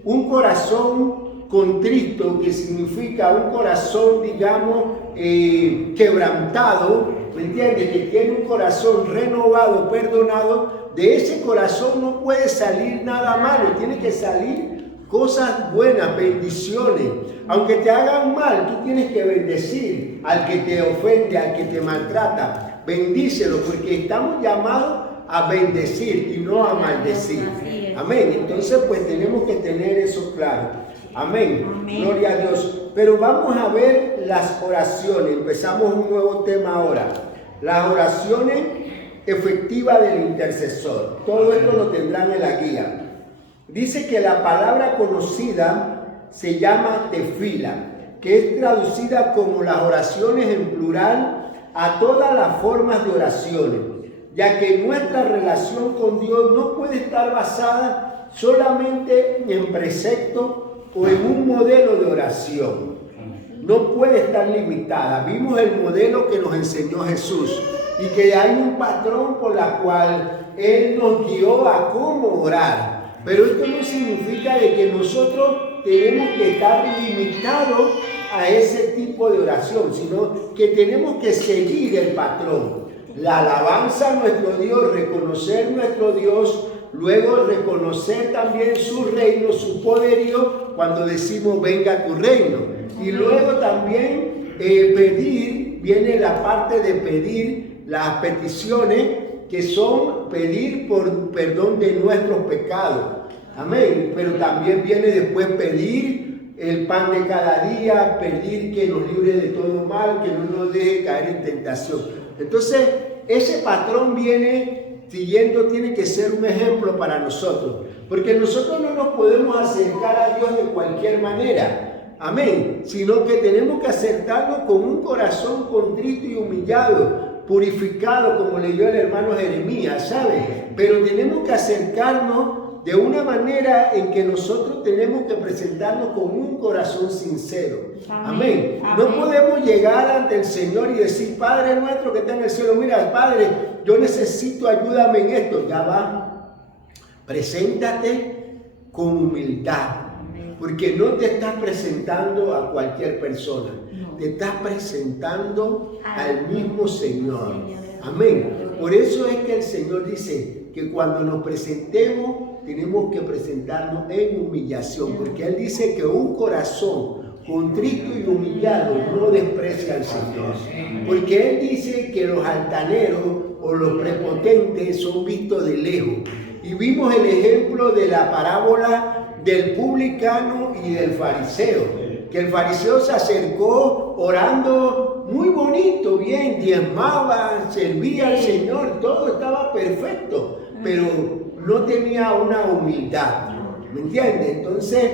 un corazón contrito, que significa un corazón, digamos, quebrantado, ¿me entiendes? Que tiene un corazón renovado, perdonado. De ese corazón no puede salir nada malo, tiene que salir cosas buenas, bendiciones. Aunque te hagan mal, tú tienes que bendecir al que te ofende, al que te maltrata. Bendícelo, porque estamos llamados a bendecir y no a maldecir. Amén. Entonces, pues tenemos que tener eso claro. Amén. Amén. Gloria a Dios. Pero vamos a ver las oraciones. Empezamos un nuevo tema ahora. Las oraciones efectivas del intercesor. Todo esto lo tendrán en la guía. Dice que la palabra conocida se llama tefila, que es traducida como las oraciones en plural a todas las formas de oraciones, ya que nuestra relación con Dios no puede estar basada solamente en precepto o en un modelo de oración. No puede estar limitada. Vimos el modelo que nos enseñó Jesús y que hay un patrón por la cual Él nos guió a cómo orar. Pero esto no significa de que nosotros tenemos que estar limitados a ese tipo de oración, sino que tenemos que seguir el patrón. La alabanza a nuestro Dios, reconocer nuestro Dios, luego reconocer también su reino, su poderío, cuando decimos venga tu reino. Y luego también pedir, viene la parte de pedir las peticiones, que son pedir por perdón de nuestros pecados. Amén. Pero también viene después pedir el pan de cada día, pedir que nos libre de todo mal, que no nos deje caer en tentación. Entonces, ese patrón viene siguiendo, tiene que ser un ejemplo para nosotros, porque nosotros no nos podemos acercar a Dios de cualquier manera, amén, sino que tenemos que acercarnos con un corazón contrito y humillado, purificado, como leyó el hermano Jeremías, ¿sabes? Pero tenemos que acercarnos de una manera en que nosotros tenemos que presentarnos con un corazón sincero. Amén. Amén. No podemos llegar ante el Señor y decir, Padre nuestro que está en el cielo, mira, Padre, yo necesito, ayúdame en esto. Ya va. Preséntate con humildad. Porque no te estás presentando a cualquier persona. Te estás presentando al mismo Señor. Amén. Por eso es que el Señor dice que cuando nos presentemos, tenemos que presentarnos en humillación, porque Él dice que un corazón contrito y humillado no desprecia al Señor, porque Él dice que los altaneros o los prepotentes son vistos de lejos. Y vimos el ejemplo de la parábola del publicano y del fariseo, que el fariseo se acercó orando muy bonito, bien, diezmaba, servía al Señor, todo estaba perfecto, pero no tenía una humildad, ¿me entiendes? Entonces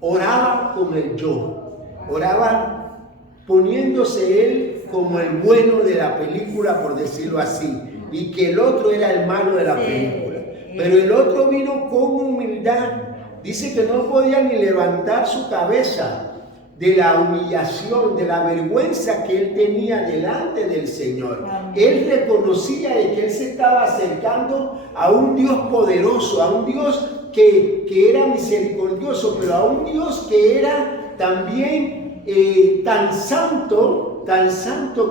oraba con el yo, oraba poniéndose él como el bueno de la película, por decirlo así, y que el otro era el malo de la película. Pero el otro vino con humildad, dice que no podía ni levantar su cabeza de la humillación, de la vergüenza que él tenía delante del Señor. Él reconocía de que él se estaba acercando a un Dios poderoso, a un Dios que era misericordioso, pero a un Dios que era también tan santo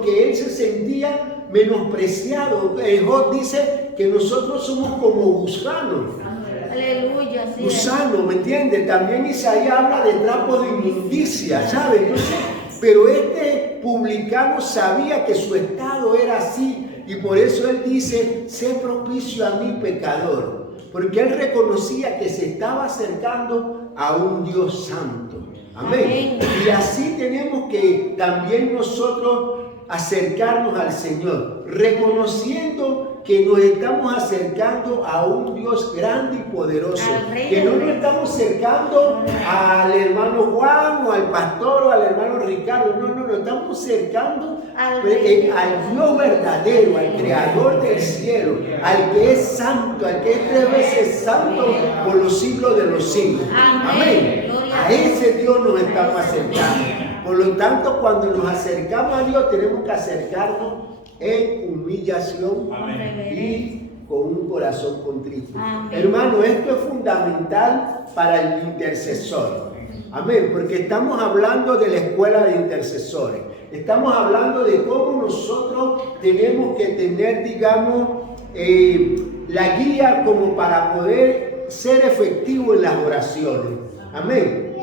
que él se sentía menospreciado. Job dice que nosotros somos como gusanos. Aleluya, sí. Gusano, ¿me entiendes? También Isaías habla de trapos de inmundicia, ¿sabes? Entonces, pero este publicano sabía que su estado era así y por eso él dice, sé propicio a mi pecador, porque él reconocía que se estaba acercando a un Dios santo. Amén. Amén. Y así tenemos que también nosotros acercarnos al Señor, reconociendo que nos estamos acercando a un Dios grande y poderoso, que no nos estamos acercando al hermano Juan o al pastor o al hermano Ricardo, no, nos estamos acercando al Dios verdadero, al creador del cielo, al que es santo, al que es 3 veces santo por los siglos de los siglos. Amén. A ese Dios nos estamos acercando. Por lo tanto, cuando nos acercamos a Dios, tenemos que acercarnos en humillación y con un corazón contrito. Amén. Hermano, esto es fundamental para el intercesor. Amén, porque estamos hablando de la escuela de intercesores. Estamos hablando de cómo nosotros tenemos que tener, digamos, la guía como para poder ser efectivo en las oraciones. Amén.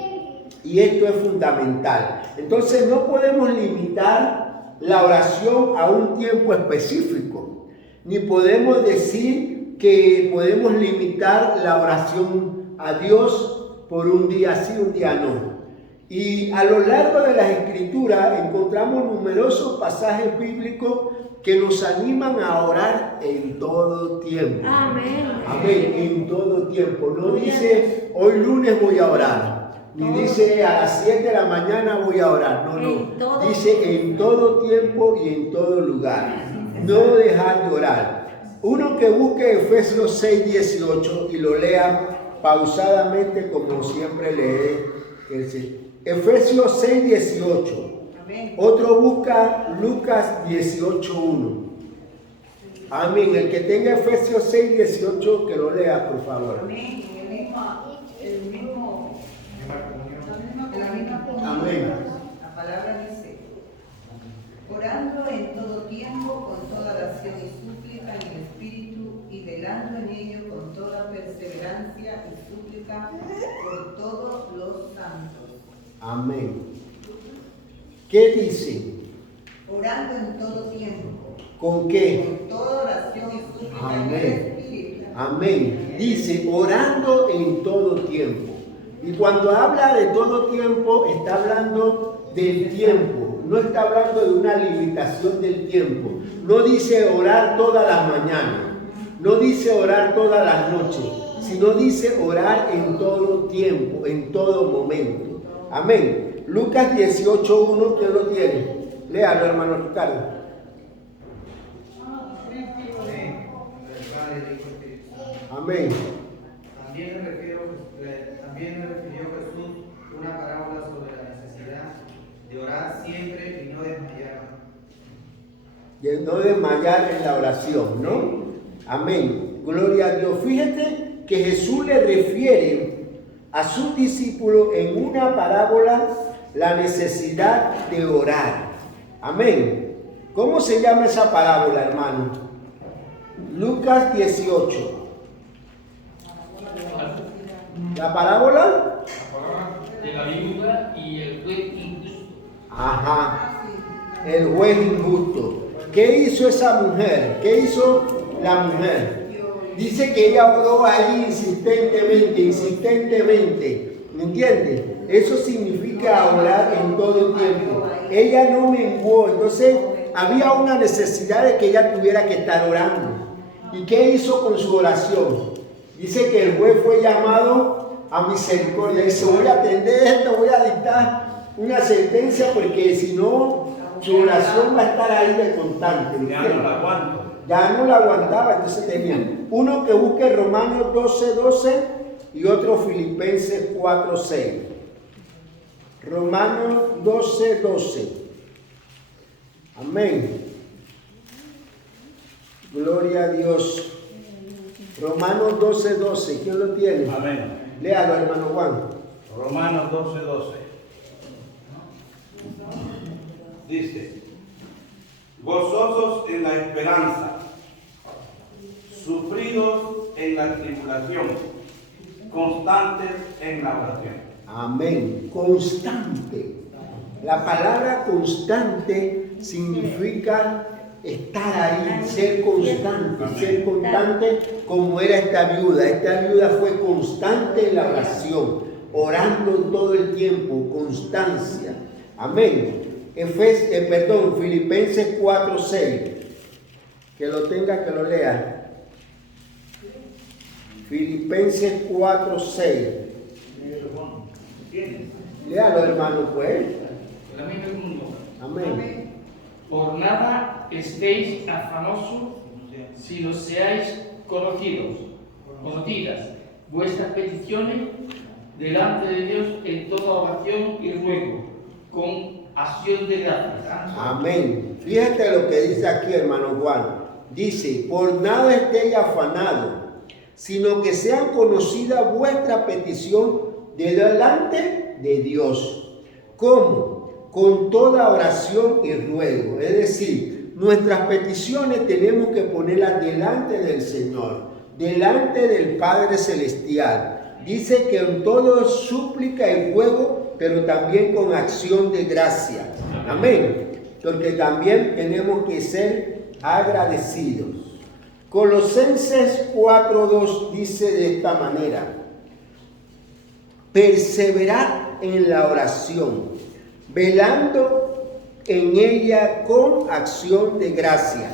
Y esto es fundamental. Entonces no podemos limitar la oración a un tiempo específico, ni podemos decir que podemos limitar la oración a Dios por un día sí, un día no. Y a lo largo de las Escrituras encontramos numerosos pasajes bíblicos que nos animan a orar en todo tiempo. Amén. Amén, en todo tiempo. No dice, hoy lunes voy a orar. Ni dice, a las 7 de la mañana voy a orar. No, no. Dice, en todo tiempo y en todo lugar. No dejar de orar. Uno que busque Efesios 6, 18 y lo lea pausadamente como siempre lee. Efesios 6, 18. Otro busca Lucas 18, 1. Amén. El que tenga Efesios 6, 18, que lo lea, por favor. Amén. Amén. La palabra dice: orando en todo tiempo, con toda oración y súplica en el Espíritu, y velando en ello con toda perseverancia y súplica por todos los santos. Amén. ¿Qué dice? Orando en todo tiempo. ¿Con qué? Con toda oración y súplica en el Amén. Espíritu. Amén. Dice, orando en todo tiempo. Y cuando habla de todo tiempo, está hablando del tiempo. No está hablando de una limitación del tiempo. No dice orar todas las mañanas. No dice orar todas las noches. Sino dice orar en todo tiempo, en todo momento. Amén. Lucas 18:1, ¿quién lo tiene? Léalo, hermano Ricardo. Amén. También le refirió Jesús una parábola sobre la necesidad de orar siempre y no desmayar. De no desmayar en la oración, ¿no? Amén. Gloria a Dios. Fíjate que Jesús le refiere a sus discípulos en una parábola la necesidad de orar. Amén. ¿Cómo se llama esa parábola, hermano? Lucas 18. ¿La parábola? De la viuda y el juez injusto. Ajá. El juez injusto. ¿Qué hizo esa mujer? ¿Qué hizo la mujer? Dice que ella oró ahí insistentemente. ¿Me entiendes? Eso significa orar en todo tiempo. Ella no menguó. Entonces, había una necesidad de que ella tuviera que estar orando. ¿Y qué hizo con su oración? Dice que el juez fue llamado a misericordia. Dice, voy a atender esto, voy a dictar una sentencia porque si no, su oración va a estar ahí de constante. Ya no la aguanto. Ya no la aguantaba, entonces tenía uno que busque Romanos 12:12 y otro Filipenses 4:6. Romanos 12:12. Amén. Gloria a Dios. Romanos 12:12. ¿Quién lo tiene? Amén. Léalo, hermano Juan. Romanos 12:12. Dice: gozosos en la esperanza, sufridos en la tribulación, constantes en la oración. Amén. Constante. La palabra constante significa estar ahí, ser constante como era esta viuda. Esta viuda fue constante en la oración, orando todo el tiempo, constancia. Amén. Filipenses 4:6. Que lo tenga, que lo lea. Filipenses 4:6. Léalo, hermano, pues. La misma mundo. Amén. Por nada estéis afanosos, sino seáis conocidas vuestras peticiones delante de Dios en toda oración y ruego, con acción de gracias. Amén. Fíjate lo que dice aquí, hermano Juan. dice, por nada estéis afanados, sino que sean conocida vuestra petición delante de Dios. ¿Cómo? Con toda oración y ruego. Es decir, nuestras peticiones tenemos que ponerlas delante del Señor, delante del Padre Celestial. Dice que en todo súplica y ruego, pero también con acción de gracia. Amén. Porque también tenemos que ser agradecidos. Colosenses 4:2 dice de esta manera: perseverad en la oración, velando en ella con acción de gracia,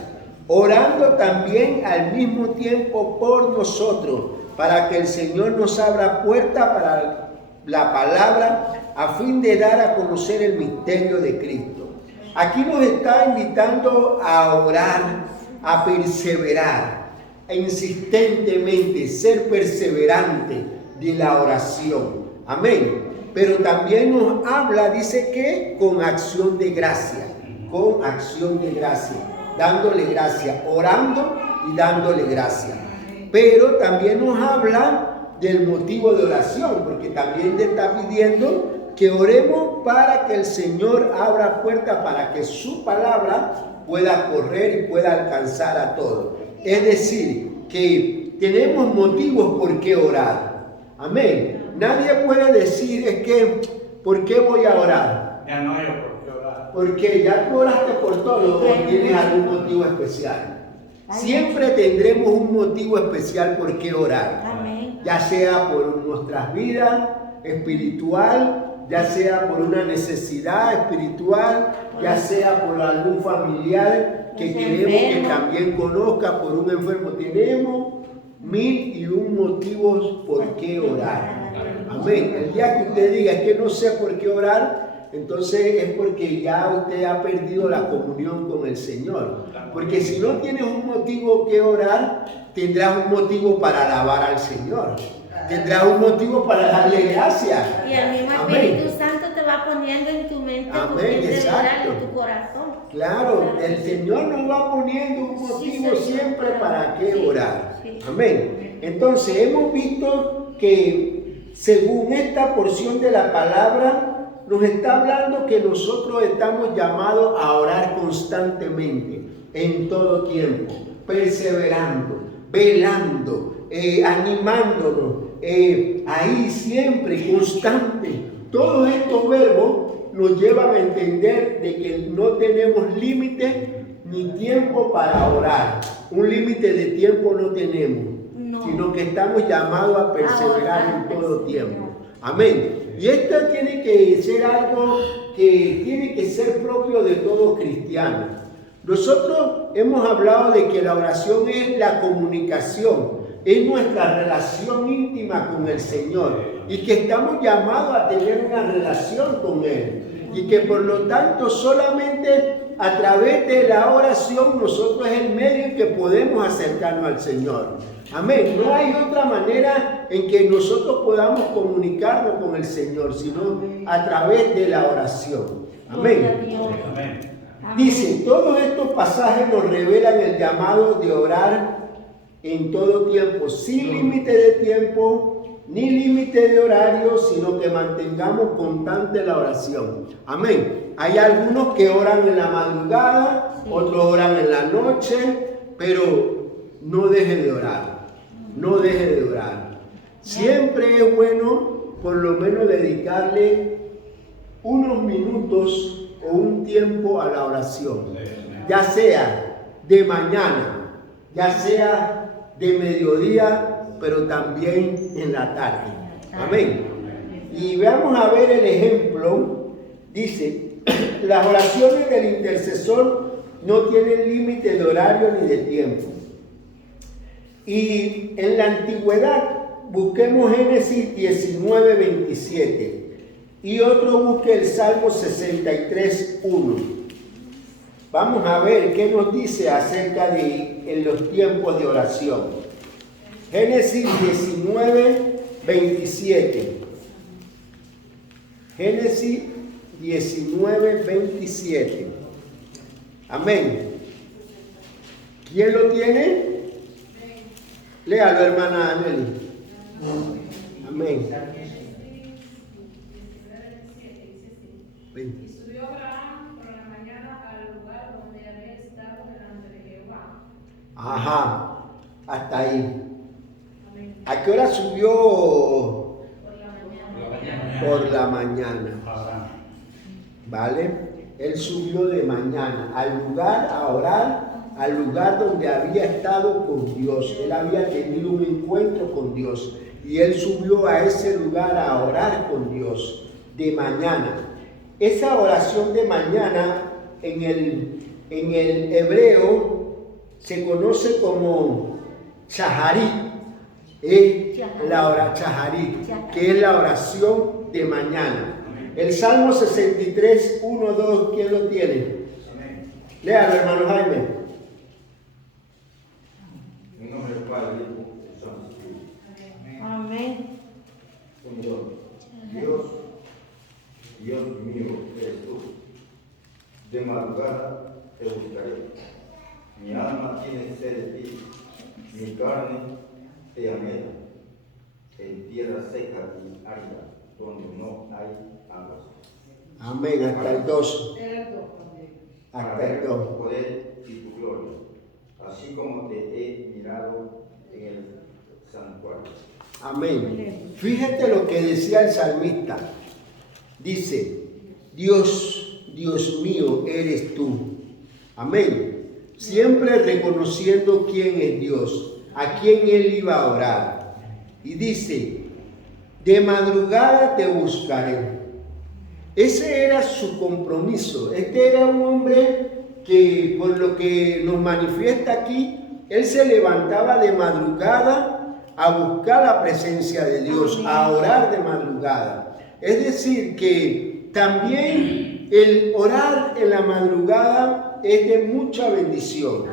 orando también al mismo tiempo por nosotros, para que el Señor nos abra puerta para la palabra, a fin de dar a conocer el misterio de Cristo. Aquí nos está invitando a orar, a perseverar, insistentemente, ser perseverante de la oración. Amén. Pero también nos habla, dice que con acción de gracia, con acción de gracia, dándole gracia, orando y dándole gracia. Pero también nos habla del motivo de oración, porque también te está pidiendo que oremos para que el Señor abra puertas para que su palabra pueda correr y pueda alcanzar a todos. Es decir, que tenemos motivos por qué orar. Amén. Nadie puede decir, es que, ¿por qué voy a orar? Ya no hay por qué orar. Porque ya tú oraste por todo o tienes algún motivo especial. Siempre tendremos un motivo especial por qué orar. Amén. Ya sea por nuestras vidas espiritual, ya sea por una necesidad espiritual, ya sea por algún familiar que queremos que también conozca, por un enfermo. Tenemos 1001 motivos por qué orar. Amén. El día que usted diga, es que no sé por qué orar, entonces es porque ya usted ha perdido la comunión con el Señor. Porque si no tienes un motivo que orar, tendrás un motivo para alabar al Señor. Tendrás un motivo para darle gracias. Y el mismo Espíritu Santo te va poniendo en tu mente, en tu corazón. Claro, el Señor nos va poniendo un motivo siempre para qué orar. Amén. Entonces hemos visto que según esta porción de la palabra nos está hablando que nosotros estamos llamados a orar constantemente, en todo tiempo, perseverando, velando, animándonos, ahí siempre, constante. Todos estos verbos nos llevan a entender de que no tenemos límite ni tiempo para orar. Un límite de tiempo no tenemos, sino que estamos llamados a perseverar en todo tiempo. Amén. Y esto tiene que ser algo que tiene que ser propio de todo cristiano. Nosotros hemos hablado de que la oración es la comunicación, es nuestra relación íntima con el Señor y que estamos llamados a tener una relación con Él y que por lo tanto solamente a través de la oración nosotros es el medio en que podemos acercarnos al Señor. Amén. No hay otra manera en que nosotros podamos comunicarnos con el Señor, sino a través de la oración. Amén. Dice, todos estos pasajes nos revelan el llamado de orar en todo tiempo, sin límite de tiempo, ni límite de horario, sino que mantengamos constante la oración. Amén. Hay algunos que oran en la madrugada, otros oran en la noche, pero no deje de orar. No deje de orar. Siempre es bueno por lo menos dedicarle unos minutos o un tiempo a la oración, ya sea de mañana, ya sea de mediodía, pero también en la tarde. Amén. Y vamos a ver el ejemplo. Dice, las oraciones del intercesor no tienen límite de horario ni de tiempo. Y en la antigüedad, busquemos Génesis 19:27 y otro busque el Salmo 63:1. Vamos a ver qué nos dice acerca de en los tiempos de oración. Génesis 19:27. Génesis 19:27. Amén. ¿Quién lo tiene? Léalo, hermana Nelly. Amén. Y subió Abraham por la mañana al lugar donde había estado delante de Jehová. Ajá, hasta ahí. Amén. ¿A qué hora subió? Por la mañana. Por la mañana. ¿Vale? Él subió de mañana al lugar a orar, al lugar donde había estado con Dios. Él había tenido un encuentro con Dios y él subió a ese lugar a orar con Dios de mañana. Esa oración de mañana en el hebreo se conoce como shaharit, que es la oración de mañana. El Salmo 63, 1, 2, ¿quién lo tiene? Léalo, hermano Jaime. En nombre del Padre, del Hijo y del Santo Espíritu. Amén. Señor, Dios mío eres tú. De madrugada te buscaré. Mi alma tiene sed de ti, mi carne te anhela. En tierra seca y árida, donde no hay aguas. Amén, hasta el 2. Para Hasta ver el tu 2. poder y tu gloria, así como te he mirado en el santuario. Amén. Fíjate lo que decía el salmista. Dice, Dios, Dios mío, eres tú. Amén. Siempre reconociendo quién es Dios, a quién él iba a orar. Y dice, de madrugada te buscaré. Ese era su compromiso. Este era un hombre que, por lo que nos manifiesta aquí, él se levantaba de madrugada a buscar la presencia de Dios, a orar de madrugada. Es decir, que también el orar en la madrugada es de mucha bendición,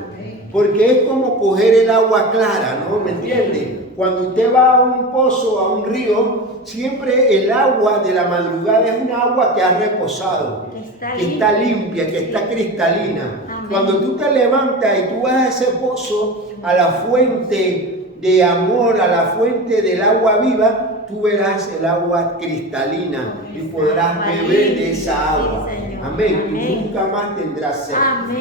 porque es como coger el agua clara, ¿no? ¿Me entiende? Cuando usted va a un pozo, a un río, siempre el agua de la madrugada es un agua que ha reposado, que está limpia, que está cristalina. Amén. Cuando tú te levantas y tú vas a ese pozo, a la fuente de amor, a la fuente del agua viva, tú verás el agua cristalina y podrás beber de esa agua. Amén. Y nunca más tendrás sed,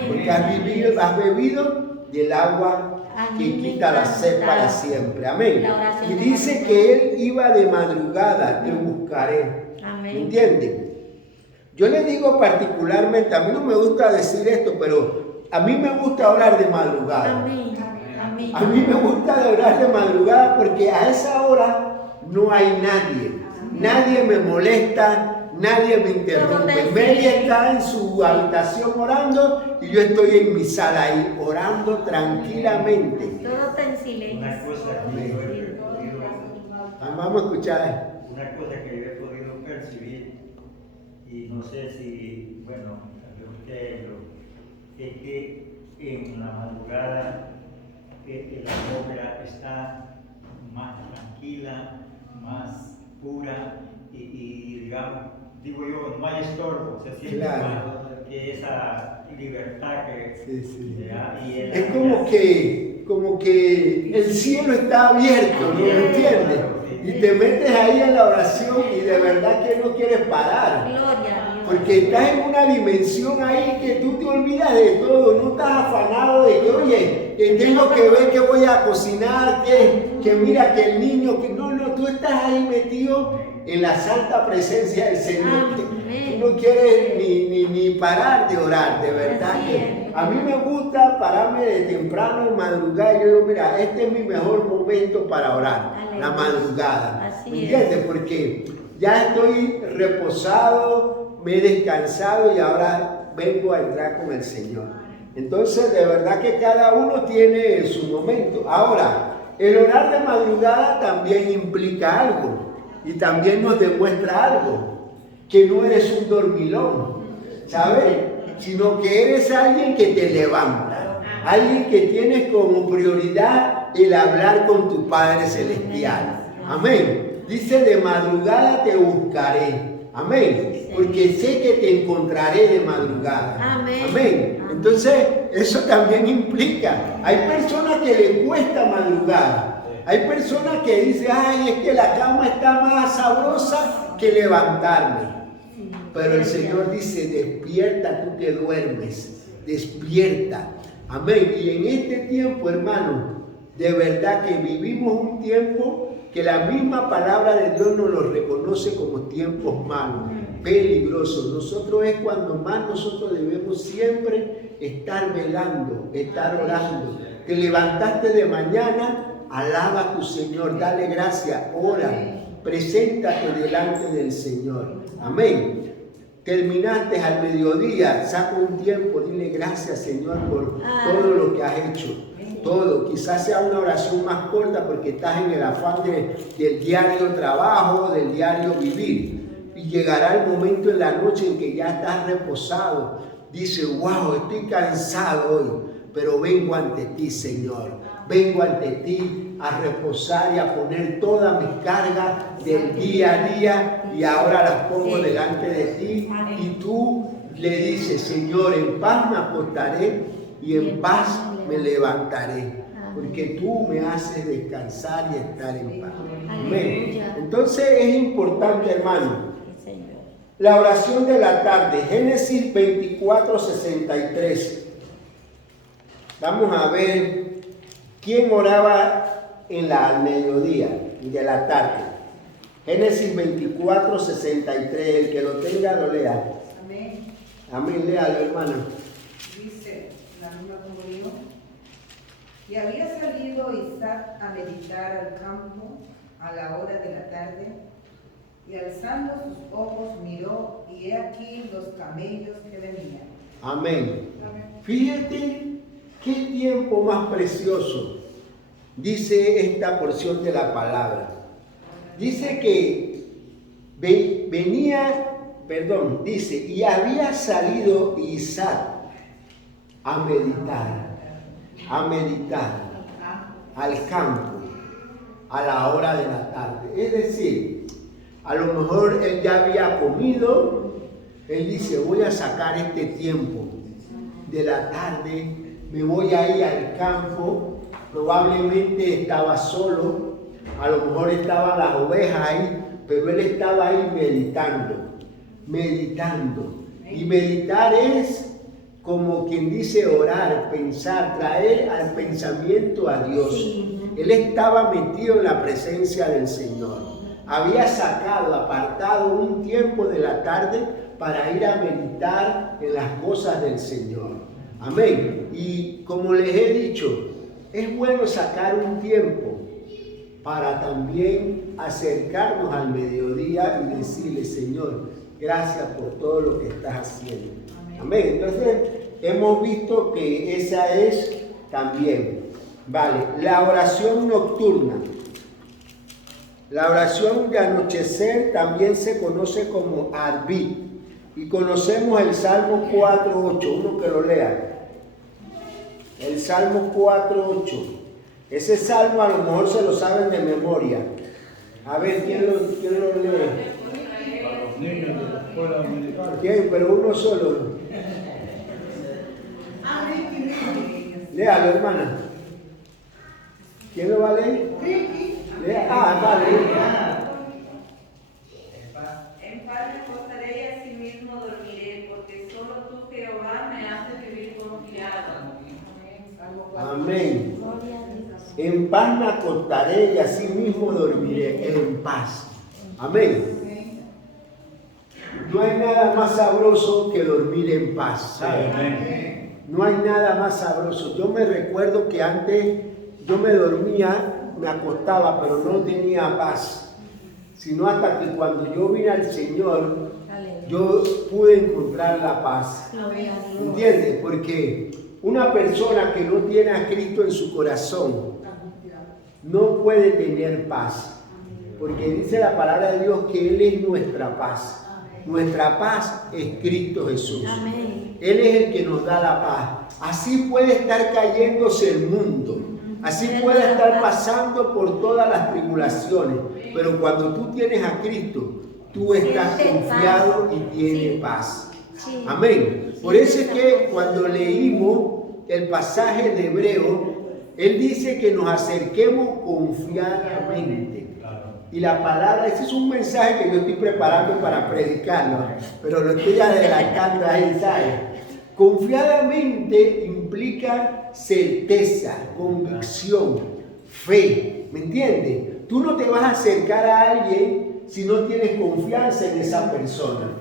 porque has bebido del agua que quita la sed para siempre. Amén. Y dice que él iba de madrugada, te buscaré. ¿Me entienden? Yo le digo particularmente, a mí no me gusta decir esto, pero a mí me gusta orar de madrugada. A mí me gusta orar de madrugada porque a esa hora no hay nadie. Nadie me molesta, nadie me interrumpe. Meli está en su habitación orando y yo estoy en mi sala ahí orando tranquilamente. Todo está en silencio. Una cosa que yo he podido, Vamos a escuchar. una cosa que yo he podido percibir, y no sé si, bueno, tal vez usted es que en la madrugada la atmósfera está más tranquila, más pura y digamos, digo yo, no hay estorbo, se siente más que esa libertad que y es como que el cielo está abierto, ¿no? ¿Me entiendes? Y te metes ahí en la oración y de verdad que no quieres parar. Gloria a Dios. Porque estás en una dimensión ahí que tú te olvidas de todo, no estás afanado de que, oye, tengo que ver que voy a cocinar, que mira que el niño, que no, tú estás ahí metido en la santa presencia del Señor. Tú no quieres ni parar de orar, de verdad. Que a mí me gusta pararme de temprano en madrugada y yo digo, mira, este es mi mejor momento para orar, la madrugada. ¿Me entiendes? Porque ya estoy reposado, me he descansado y ahora vengo a entrar con el Señor. Entonces, de verdad que cada uno tiene su momento. Ahora, el orar de madrugada también implica algo y también nos demuestra algo, que no eres un dormilón, ¿sabes? Sino que eres alguien que te levanta, alguien que tienes como prioridad el hablar con tu Padre Celestial. Amén. Dice, de madrugada te buscaré. Amén. Porque sé que te encontraré de madrugada. Amén. Amén. Entonces, eso también implica. Hay personas que les cuesta madrugar. Hay personas que dicen, ay, es que la cama está más sabrosa que levantarme. Pero el Señor dice, despierta tú que duermes. Despierta. Amén. Y en este tiempo, hermano, de verdad que vivimos un tiempo que la misma palabra de Dios nos lo reconoce como tiempos malos, peligrosos. Nosotros es cuando más nosotros debemos siempre estar velando, estar orando. Te levantaste de mañana, alaba a tu Señor, dale gracias, ora, preséntate delante del Señor. Amén. Terminaste al mediodía, saca un tiempo, dile gracias, Señor, por todo lo que has hecho. Todo, quizás sea una oración más corta porque estás en el afán del diario trabajo, del diario vivir. Y llegará el momento en la noche en que ya estás reposado. Dice, wow, estoy cansado hoy, pero vengo ante ti, Señor. Vengo ante ti a reposar y a poner todas mis cargas del día a día y ahora las pongo delante de ti. Y tú le dices, Señor, en paz me acostaré y en paz me levantaré, porque tú me haces descansar y estar en paz. Amén. Entonces es importante, hermano, la oración de la tarde, Génesis 24:63. Vamos a ver quién oraba al mediodía de la tarde. Génesis 24:63, el que lo tenga lo lea. Amén. Amén, léalo, hermano. Dice la misma como yo. Y había salido Isaac a meditar al campo a la hora de la tarde, y alzando sus ojos miró, y he aquí los camellos que venían. Amén. Fíjate qué tiempo más precioso dice esta porción de la palabra. Dice que dice, y había salido Isaac a meditar al campo a la hora de la tarde. Es decir, a lo mejor él ya había comido, él dice, voy a sacar este tiempo de la tarde, me voy a ir al campo, probablemente estaba solo, a lo mejor estaban las ovejas ahí, pero él estaba ahí meditando. Y meditar es como quien dice orar, pensar, traer al pensamiento a Dios. Sí. Él estaba metido en la presencia del Señor. Había apartado un tiempo de la tarde para ir a meditar en las cosas del Señor. Amén. Y como les he dicho, es bueno sacar un tiempo para también acercarnos al mediodía y decirle, Señor, gracias por todo lo que estás haciendo. Amén. Entonces, hemos visto que esa es también, vale, la oración nocturna. La oración de anochecer también se conoce como Arbit. Y conocemos el Salmo 4.8, uno que lo lea. El Salmo 4.8. Ese salmo a lo mejor se lo saben de memoria. A ver, ¿quién lo lee? ¿Quién? Pero uno solo. Léalo, hermana. ¿Quién lo va a leer? Vale. En paz me acostaré y asimismo dormiré, porque solo tú, Jehová, me haces vivir confiado. Amén. En paz me acostaré y asimismo dormiré, en paz. Amén. No hay nada más sabroso que dormir en paz. Amén. No hay nada más sabroso. Yo me recuerdo que antes yo me dormía, me acostaba, pero no tenía paz. Sino hasta que cuando yo vine al Señor, yo pude encontrar la paz. ¿Entiendes? Porque una persona que no tiene a Cristo en su corazón no puede tener paz. Porque dice la palabra de Dios que Él es nuestra paz. Nuestra paz es Cristo Jesús. Amén. Él es el que nos da la paz. Así puede estar cayéndose el mundo. Así puede estar pasando por todas las tribulaciones. Pero cuando tú tienes a Cristo, tú estás Siente confiado paz. y tienes Sí. paz. Sí. Amén. Por eso es que cuando leímos el pasaje de Hebreo, él dice que nos acerquemos confiadamente. Y la palabra, ese es un mensaje que yo estoy preparando para predicarlo, pero lo estoy adelantando ahí, ¿sabes? Confiadamente implica certeza, convicción, fe, ¿me entiendes? Tú no te vas a acercar a alguien si no tienes confianza en esa persona.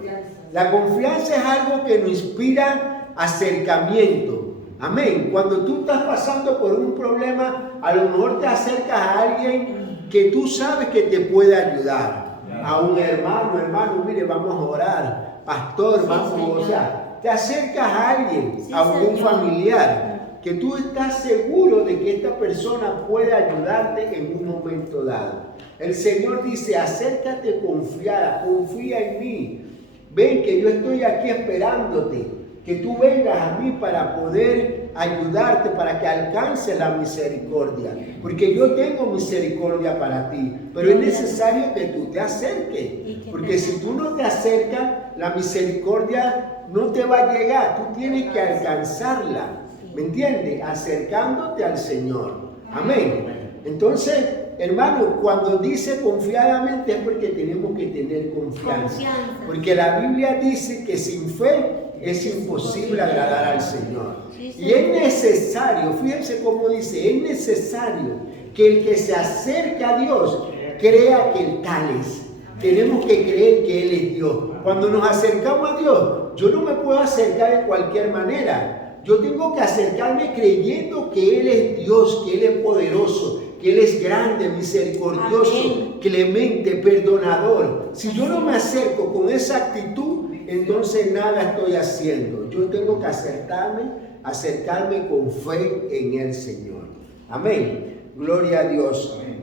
La confianza es algo que nos inspira acercamiento. Amén. Cuando tú estás pasando por un problema, a lo mejor te acercas a alguien que tú sabes que te puede ayudar. A un hermano, mire, vamos a orar. Pastor, vamos, o sea, te acercas a alguien, a un familiar, que tú estás seguro de que esta persona puede ayudarte en un momento dado. El Señor dice, acércate confiada, confía en mí. Ven que yo estoy aquí esperándote, que tú vengas a mí para poder ayudarte, para que alcances la misericordia. Porque yo tengo misericordia para ti, pero es necesario que tú te acerques. Porque si tú no te acercas, la misericordia no te va a llegar, tú tienes que alcanzarla. ¿Me entiendes? Acercándote al Señor. Amén. Entonces, hermano, cuando dice confiadamente es porque tenemos que tener confianza. Porque la Biblia dice que sin fe es imposible agradar al Señor. Y es necesario, fíjense cómo dice, es necesario que el que se acerca a Dios crea que Él tal es. Tenemos que creer que Él es Dios. Cuando nos acercamos a Dios, yo no me puedo acercar de cualquier manera. Yo tengo que acercarme creyendo que Él es Dios, que Él es poderoso, que Él es grande, misericordioso, clemente, perdonador. Si yo no me acerco con esa actitud, entonces nada estoy haciendo. Yo tengo que acercarme con fe en el Señor. Amén. Gloria a Dios. Amén.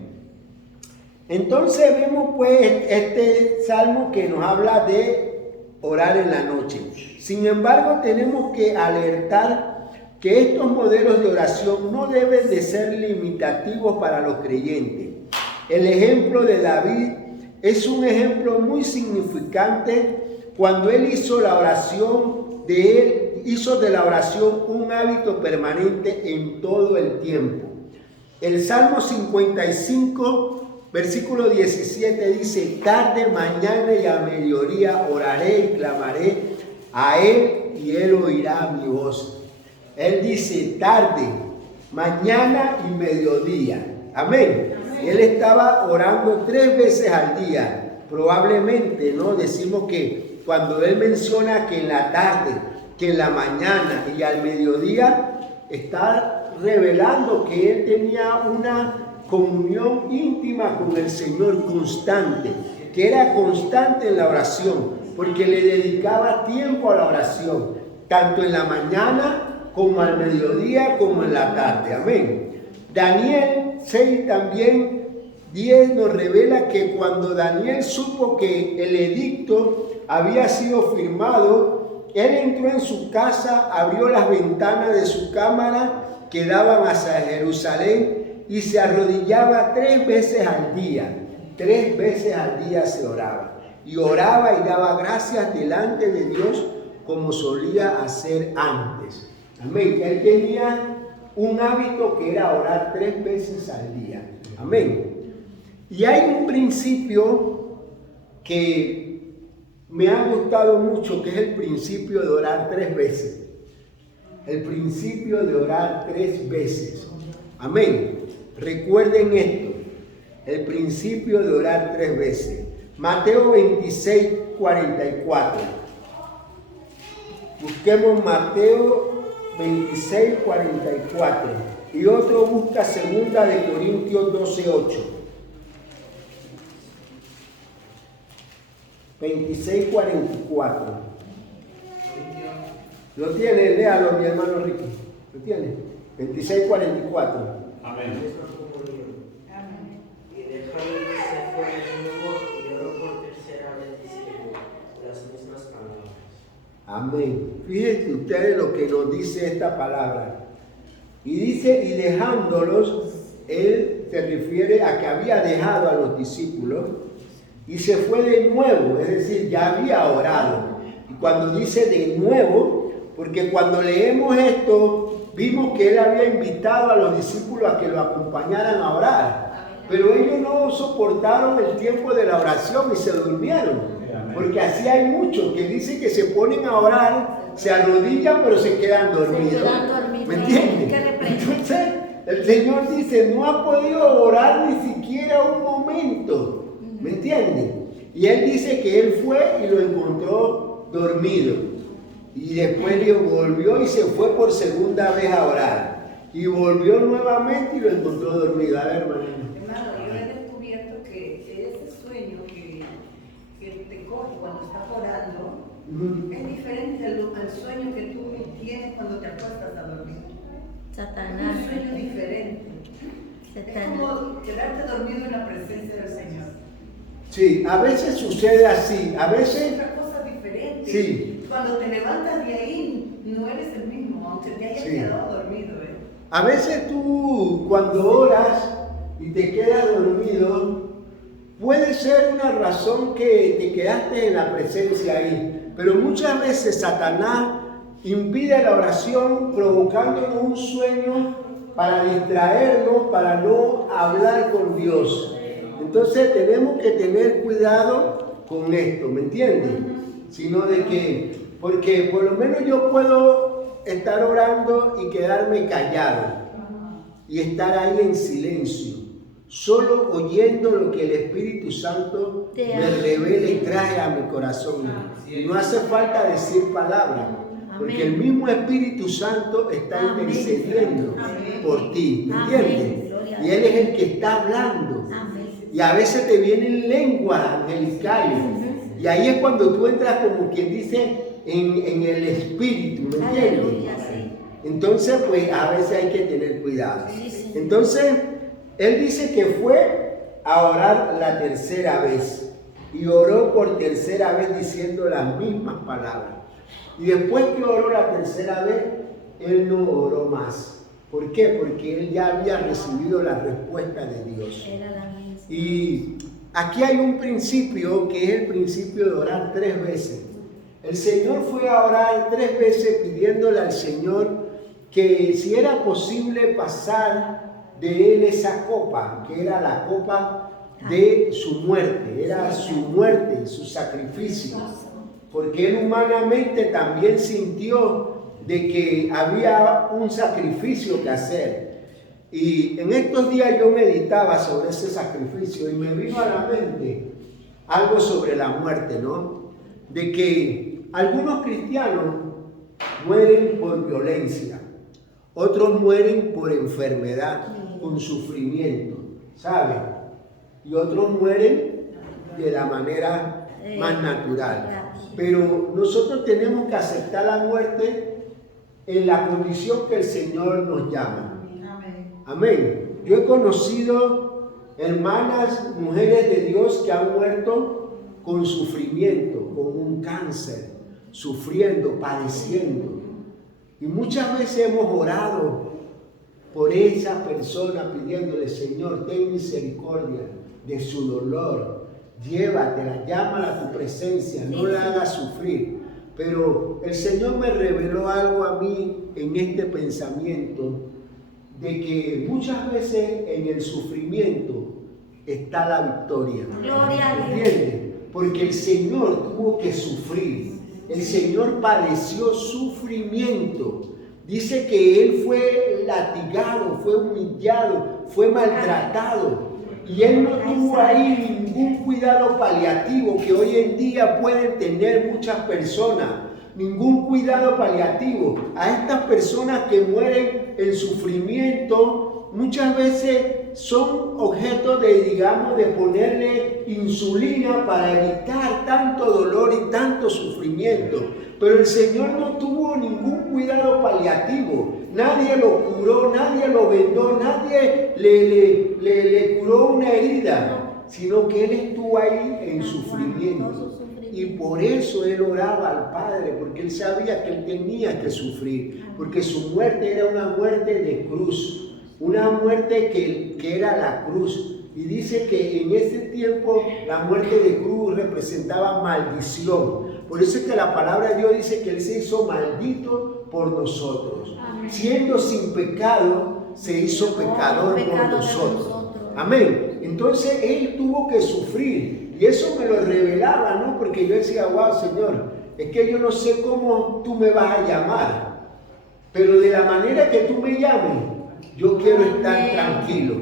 Entonces vemos pues este salmo que nos habla de orar en la noche. Sin embargo, tenemos que alertar que estos modelos de oración no deben de ser limitativos para los creyentes. El ejemplo de David es un ejemplo muy significante cuando él hizo la oración hizo de la oración un hábito permanente en todo el tiempo. El Salmo 55, versículo 17 dice, tarde, mañana y a mediodía oraré y clamaré a Él y Él oirá mi voz. Él dice tarde, mañana y mediodía. Amén. Él estaba orando 3 veces al día. Probablemente, ¿no? Decimos que cuando él menciona que en la tarde, que en la mañana y al mediodía, está revelando que él tenía una comunión íntima con el Señor constante, que era constante en la oración, porque le dedicaba tiempo a la oración, tanto en la mañana como al mediodía, como en la tarde. Amén. Daniel 6 también 10 nos revela que cuando Daniel supo que el edicto había sido firmado, él entró en su casa, abrió las ventanas de su cámara que daban hacia Jerusalén y se arrodillaba 3 veces al día. 3 veces al día se oraba. Y oraba y daba gracias delante de Dios como solía hacer antes. Amén. Él tenía un hábito que era orar 3 veces al día. Amén. Y hay un principio que me ha gustado mucho, que es el principio de orar 3 veces. El principio de orar 3 veces. Amén. Recuerden esto. El principio de orar 3 veces. Mateo 26, 44. Busquemos Mateo 26, 44. Y otro busca 2 Corintios 12, 8. 26, 44. ¿Lo tiene? Léalo, mi hermano Ricky. ¿Lo tiene? 26, 44. Amén. Y dejando se fue de nuevo y oró por tercera vez diciendo las mismas palabras. Amén. Fíjense ustedes lo que nos dice esta palabra. Y dice, y dejándolos, él se refiere a que había dejado a los discípulos, y se fue de nuevo, es decir, ya había orado. Y cuando dice de nuevo, porque cuando leemos esto, vimos que él había invitado a los discípulos a que lo acompañaran a orar, pero ellos no soportaron el tiempo de la oración y se durmieron, porque así hay muchos que dicen que se ponen a orar, se arrodillan pero se quedan dormidos. ¿Me entiendes? Entonces el Señor dice, no ha podido orar ni siquiera un momento, ¿me entiendes? Y él dice que él fue y lo encontró dormido. Y después volvió y se fue por segunda vez a orar. Y volvió nuevamente y lo encontró dormido. A ver, hermano, yo he descubierto que ese sueño que te coge cuando estás orando es diferente al sueño que tú tienes cuando te acuestas a dormir. Satanás. Un sueño diferente. Es como quedarte dormido en la presencia del Señor. Sí, a veces sucede así. A veces... Es otra cosa diferente. Sí. Cuando te levantas de ahí, no eres el mismo, aunque te hayas quedado dormido. A veces tú, cuando oras y te quedas dormido, puede ser una razón que te quedaste en la presencia ahí, pero muchas veces Satanás impide la oración provocándonos un sueño para distraernos, para no hablar con Dios. Entonces tenemos que tener cuidado con esto, ¿me entiendes? Sino de que, porque por lo menos yo puedo estar orando y quedarme callado y estar ahí en silencio, solo oyendo lo que el Espíritu Santo me revela y trae a mi corazón. Y no hace falta decir palabras, porque el mismo Espíritu Santo está intercediendo por ti, ¿me entiendes? Y Él es el que está hablando. Y a veces te vienen lenguas angelicales. Y ahí es cuando tú entras, como quien dice, en el Espíritu, ¿me entiendes? Entonces, pues a veces hay que tener cuidado. Entonces, él dice que fue a orar la tercera vez. Y oró por tercera vez diciendo las mismas palabras. Y después que oró la tercera vez, él no oró más. ¿Por qué? Porque él ya había recibido la respuesta de Dios. Y aquí hay un principio que es el principio de orar 3 veces. El Señor fue a orar 3 veces pidiéndole al Señor que si era posible pasar de él esa copa, que era la copa de su muerte, era su muerte, su sacrificio. Porque él humanamente también sintió de que había un sacrificio que hacer. Y en estos días yo meditaba sobre ese sacrificio y me vino a la mente algo sobre la muerte, ¿no? De que algunos cristianos mueren por violencia, otros mueren por enfermedad, con sufrimiento, ¿saben? Y otros mueren de la manera más natural. Pero nosotros tenemos que aceptar la muerte en la condición que el Señor nos llama. Amén. Yo he conocido hermanas, mujeres de Dios que han muerto con sufrimiento, con un cáncer, sufriendo, padeciendo. Y muchas veces hemos orado por esa persona pidiéndole, Señor, ten misericordia de su dolor, llévatela, llámala a tu presencia, no la hagas sufrir. Pero el Señor me reveló algo a mí en este pensamiento, de que muchas veces en el sufrimiento está la victoria. Gloria a Dios. ¿Entiendes? Porque el Señor tuvo que sufrir. El Señor padeció sufrimiento. Dice que Él fue latigado, fue humillado, fue maltratado. Y Él no tuvo ahí ningún cuidado paliativo que hoy en día pueden tener muchas personas. Ningún cuidado paliativo. A estas personas que mueren en sufrimiento, muchas veces son objeto de, digamos, de ponerle insulina para evitar tanto dolor y tanto sufrimiento. Pero el Señor no tuvo ningún cuidado paliativo. Nadie lo curó, nadie lo vendó, nadie le curó una herida, sino que Él estuvo ahí en sufrimiento. Y por eso Él oraba al Padre, porque Él sabía que Él tenía que sufrir, porque su muerte era una muerte de cruz, una muerte que era la cruz, Y dice que en ese tiempo la muerte de cruz representaba maldición. Por eso es que la palabra de Dios dice que Él se hizo maldito por nosotros. Amén. Siendo sin pecado, se hizo pecador por nosotros. Amén. Entonces Él tuvo que sufrir. Y eso me lo revelaba, ¿no? Porque yo decía, wow, Señor, es que yo no sé cómo tú me vas a llamar. Pero de la manera que tú me llames, yo quiero estar tranquilo.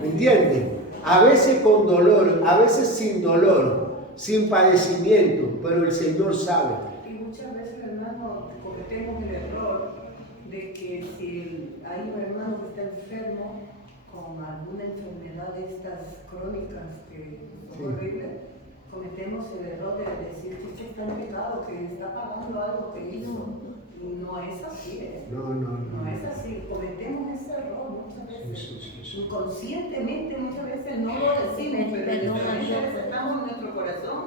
¿Me entiendes? A veces con dolor, a veces sin dolor, sin padecimiento, pero el Señor sabe. Y muchas veces, hermano, cometemos el error de que si hay un hermano que está enfermo con alguna enfermedad de estas crónicas que son horribles, cometemos el error de decir que usted está en pecado, que está pagando algo que hizo. Y no es así, No es así. Cometemos ese error muchas veces. Sí. Inconscientemente muchas veces no lo decimos, pero muchas veces estamos en nuestro corazón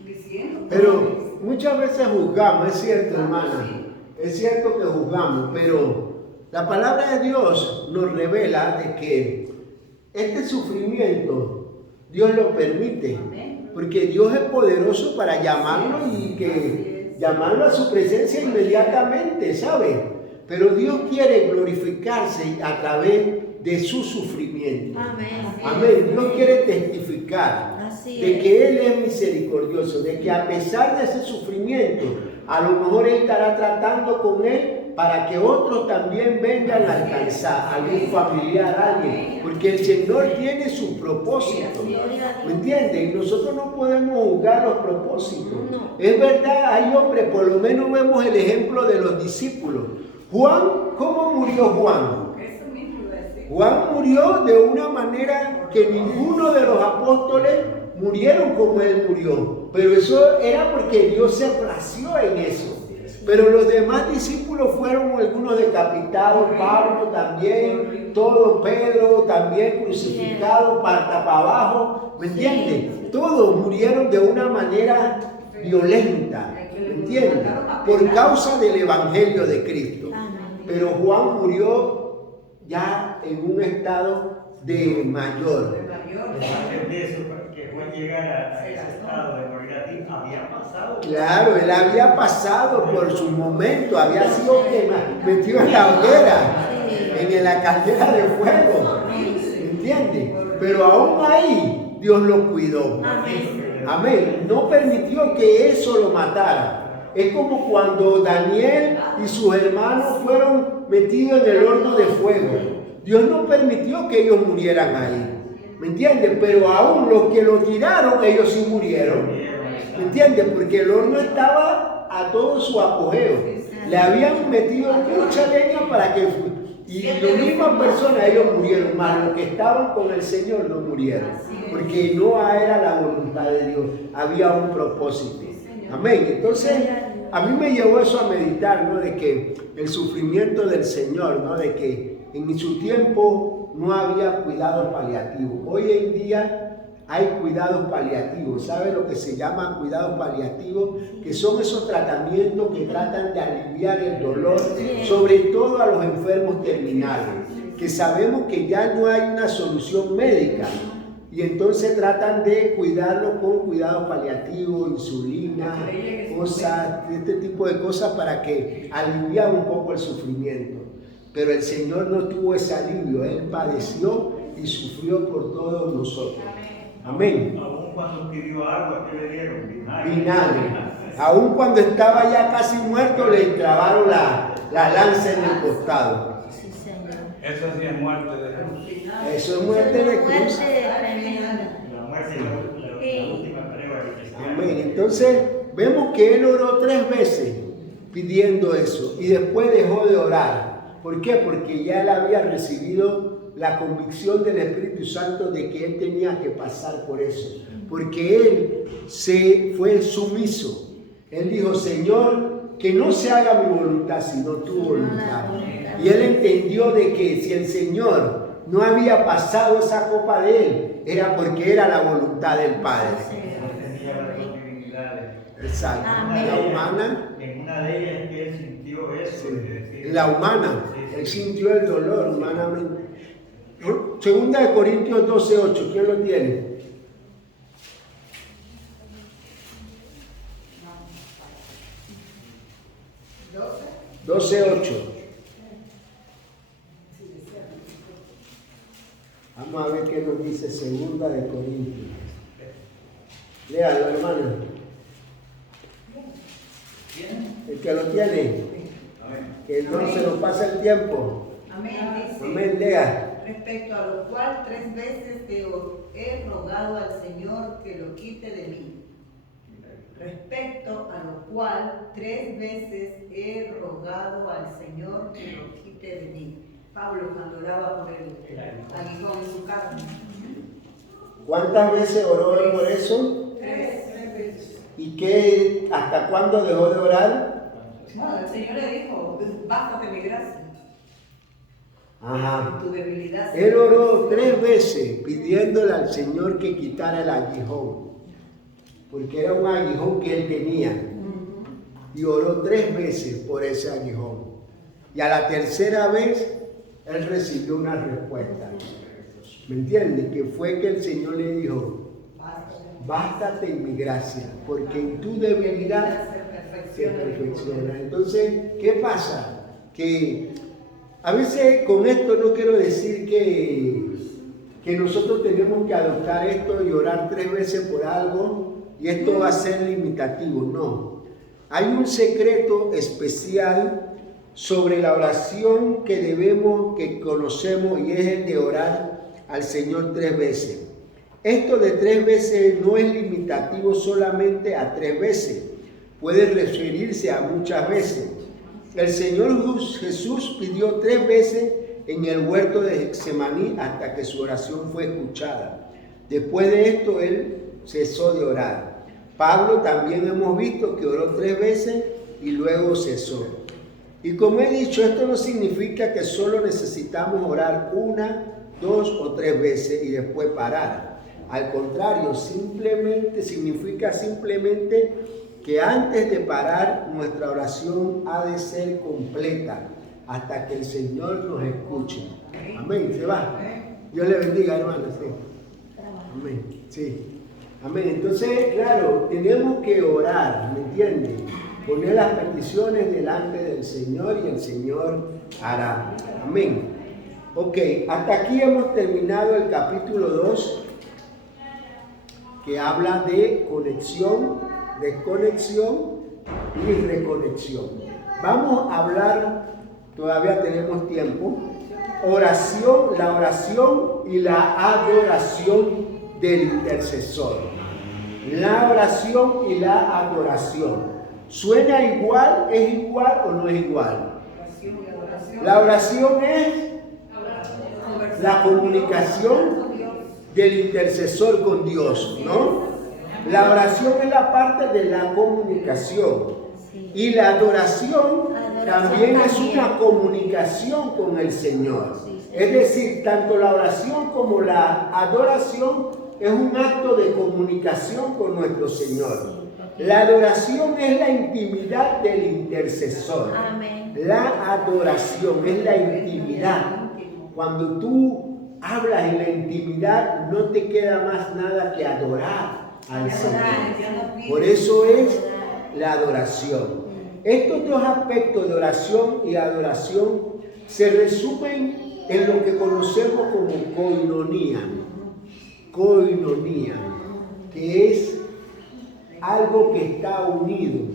diciendo. Pero muchas veces juzgamos, es cierto, hermana. Sí. Es cierto que juzgamos, pero la palabra de Dios nos revela de que este sufrimiento Dios lo permite. Amén. Porque Dios es poderoso para llamarlo y que llamarlo a su presencia inmediatamente, ¿sabe? Pero Dios quiere glorificarse a través de su sufrimiento. Amén. Dios quiere testificar de que Él es misericordioso, de que a pesar de ese sufrimiento, a lo mejor Él estará tratando con Él para que otros también vengan a alcanzar, algún familiar, alguien, porque el Señor tiene sus propósitos, ¿me entiendes? Y nosotros no podemos juzgar los propósitos. Es verdad, hay hombres, por lo menos vemos el ejemplo de los discípulos. Juan, ¿cómo murió Juan? Juan murió de una manera que ninguno de los apóstoles murieron como él murió, pero eso era porque Dios se plació en eso. Pero los demás discípulos fueron algunos decapitados, Pablo también, todo Pedro también crucificado, para abajo, ¿me entiendes? Todos murieron de una manera violenta, ¿me entiendes? Por causa del Evangelio de Cristo. Pero Juan murió ya en un estado de mayor. Antes de eso, que Juan llegara a ese estado de morir así, había pasado. Claro, él había pasado por su momento, había sido metido en la hoguera, en la caldera de fuego, ¿entiendes? Pero aún ahí Dios lo cuidó. Amén. No permitió que eso lo matara. Es como cuando Daniel y sus hermanos fueron metidos en el horno de fuego. Dios no permitió que ellos murieran ahí. ¿Me entiendes? Pero aún los que lo tiraron, ellos sí murieron. ¿Me entiendes? Porque el horno estaba a todo su apogeo. Le habían metido mucha leña para que... Y las mismas personas, ellos murieron, más los que estaban con el Señor no murieron. Porque no era la voluntad de Dios, había un propósito. Amén. Entonces, a mí me llevó eso a meditar, ¿no? De que el sufrimiento del Señor, ¿no? De que en su tiempo no había cuidados paliativos. Hoy en día hay cuidados paliativos. ¿Sabe lo que se llama cuidados paliativos? Que son esos tratamientos que tratan de aliviar el dolor, sobre todo a los enfermos terminales, que sabemos que ya no hay una solución médica. Y entonces tratan de cuidarlo con cuidados paliativos, insulina, cosas, este tipo de cosas para que aliviar un poco el sufrimiento. Pero el Señor no tuvo ese alivio, Él padeció y sufrió por todos nosotros. Amén. Aún cuando pidió agua, ¿qué le dieron? Vinagre. Aún cuando estaba ya casi muerto, le clavaron la lanza en el costado. Eso sí es muerte de cruz. Eso es muerte de cruz. La muerte es la última prueba de cristiano. Amén. Entonces, vemos que él oró 3 veces pidiendo eso y después dejó de orar. ¿Por qué? Porque ya él había recibido la convicción del Espíritu Santo de que él tenía que pasar por eso. Porque él se fue sumiso. Él dijo, Señor, que no se haga mi voluntad, sino tu voluntad. Y él entendió de que si el Señor no había pasado esa copa de él, era porque era la voluntad del Padre. Exacto. La humana. En una de ellas es que él sintió eso. Sí. La humana. Él sintió el dolor humanamente. Segunda de Corintios 12:8, ¿quién lo tiene? 12:8. Vamos a ver qué nos dice Segunda de Corintios. Léalo, hermano. El que lo tiene. Que no se nos pasa el tiempo. Amén. Dice, amén, lea. Respecto a lo cual 3 veces te he rogado al Señor que lo quite de mí. Respecto a lo cual 3 veces he rogado al Señor que lo quite de mí. Pablo cuando oraba por el aguijón en su carne. ¿Cuántas veces oró él por eso? 3 veces. ¿Y qué, hasta cuándo dejó de orar? Bueno, el Señor le dijo, bástate mi gracia. Ajá. Tu debilidad. Él oró 3 veces pidiéndole al Señor que quitara el aguijón, porque era un aguijón que él tenía. Y oró 3 veces por ese aguijón. Y a la tercera vez, él recibió una respuesta. ¿Me entiendes? Que fue que el Señor le dijo, bástate en mi gracia, porque en tu debilidad se perfecciona. Entonces, ¿qué pasa? Que a veces con esto no quiero decir que nosotros tenemos que adoptar esto y orar 3 veces por algo y esto va a ser limitativo. No. Hay un secreto especial sobre la oración que conocemos, y es el de orar al Señor 3 veces. Esto de 3 veces no es limitativo solamente a 3 veces, puede referirse a muchas veces. El Señor Jesús pidió 3 veces en el huerto de Getsemaní hasta que su oración fue escuchada. Después de esto, él cesó de orar. Pablo también hemos visto que oró 3 veces y luego cesó. Y como he dicho, esto no significa que solo necesitamos orar 1, 2 o 3 veces y después parar. Al contrario, significa simplemente que antes de parar, nuestra oración ha de ser completa hasta que el Señor nos escuche. Amén. ¿Se va? Dios le bendiga, hermano. Sí. Amén. Sí. Amén. Entonces, claro, tenemos que orar, ¿me entiendes? Poner las peticiones delante del Señor y el Señor hará. Amén. Ok, hasta aquí hemos terminado el capítulo 2, que habla de conexión, desconexión y reconexión. Vamos a hablar, todavía tenemos tiempo, la oración y la adoración del intercesor. La oración y la adoración. ¿Suena igual? ¿Es igual o no es igual? La oración es la comunicación del intercesor con Dios, ¿no? La oración es la parte de la comunicación. Y la adoración también es una comunicación con el Señor. Es decir, tanto la oración como la adoración es un acto de comunicación con nuestro Señor. La adoración es la intimidad del intercesor. La adoración es la intimidad. Cuando tú hablas en la intimidad, no te queda más nada que adorar al Señor. Por eso es la adoración. Estos 2 aspectos de oración y adoración se resumen en lo que conocemos como koinonía. Koinonía, que es algo que está unido,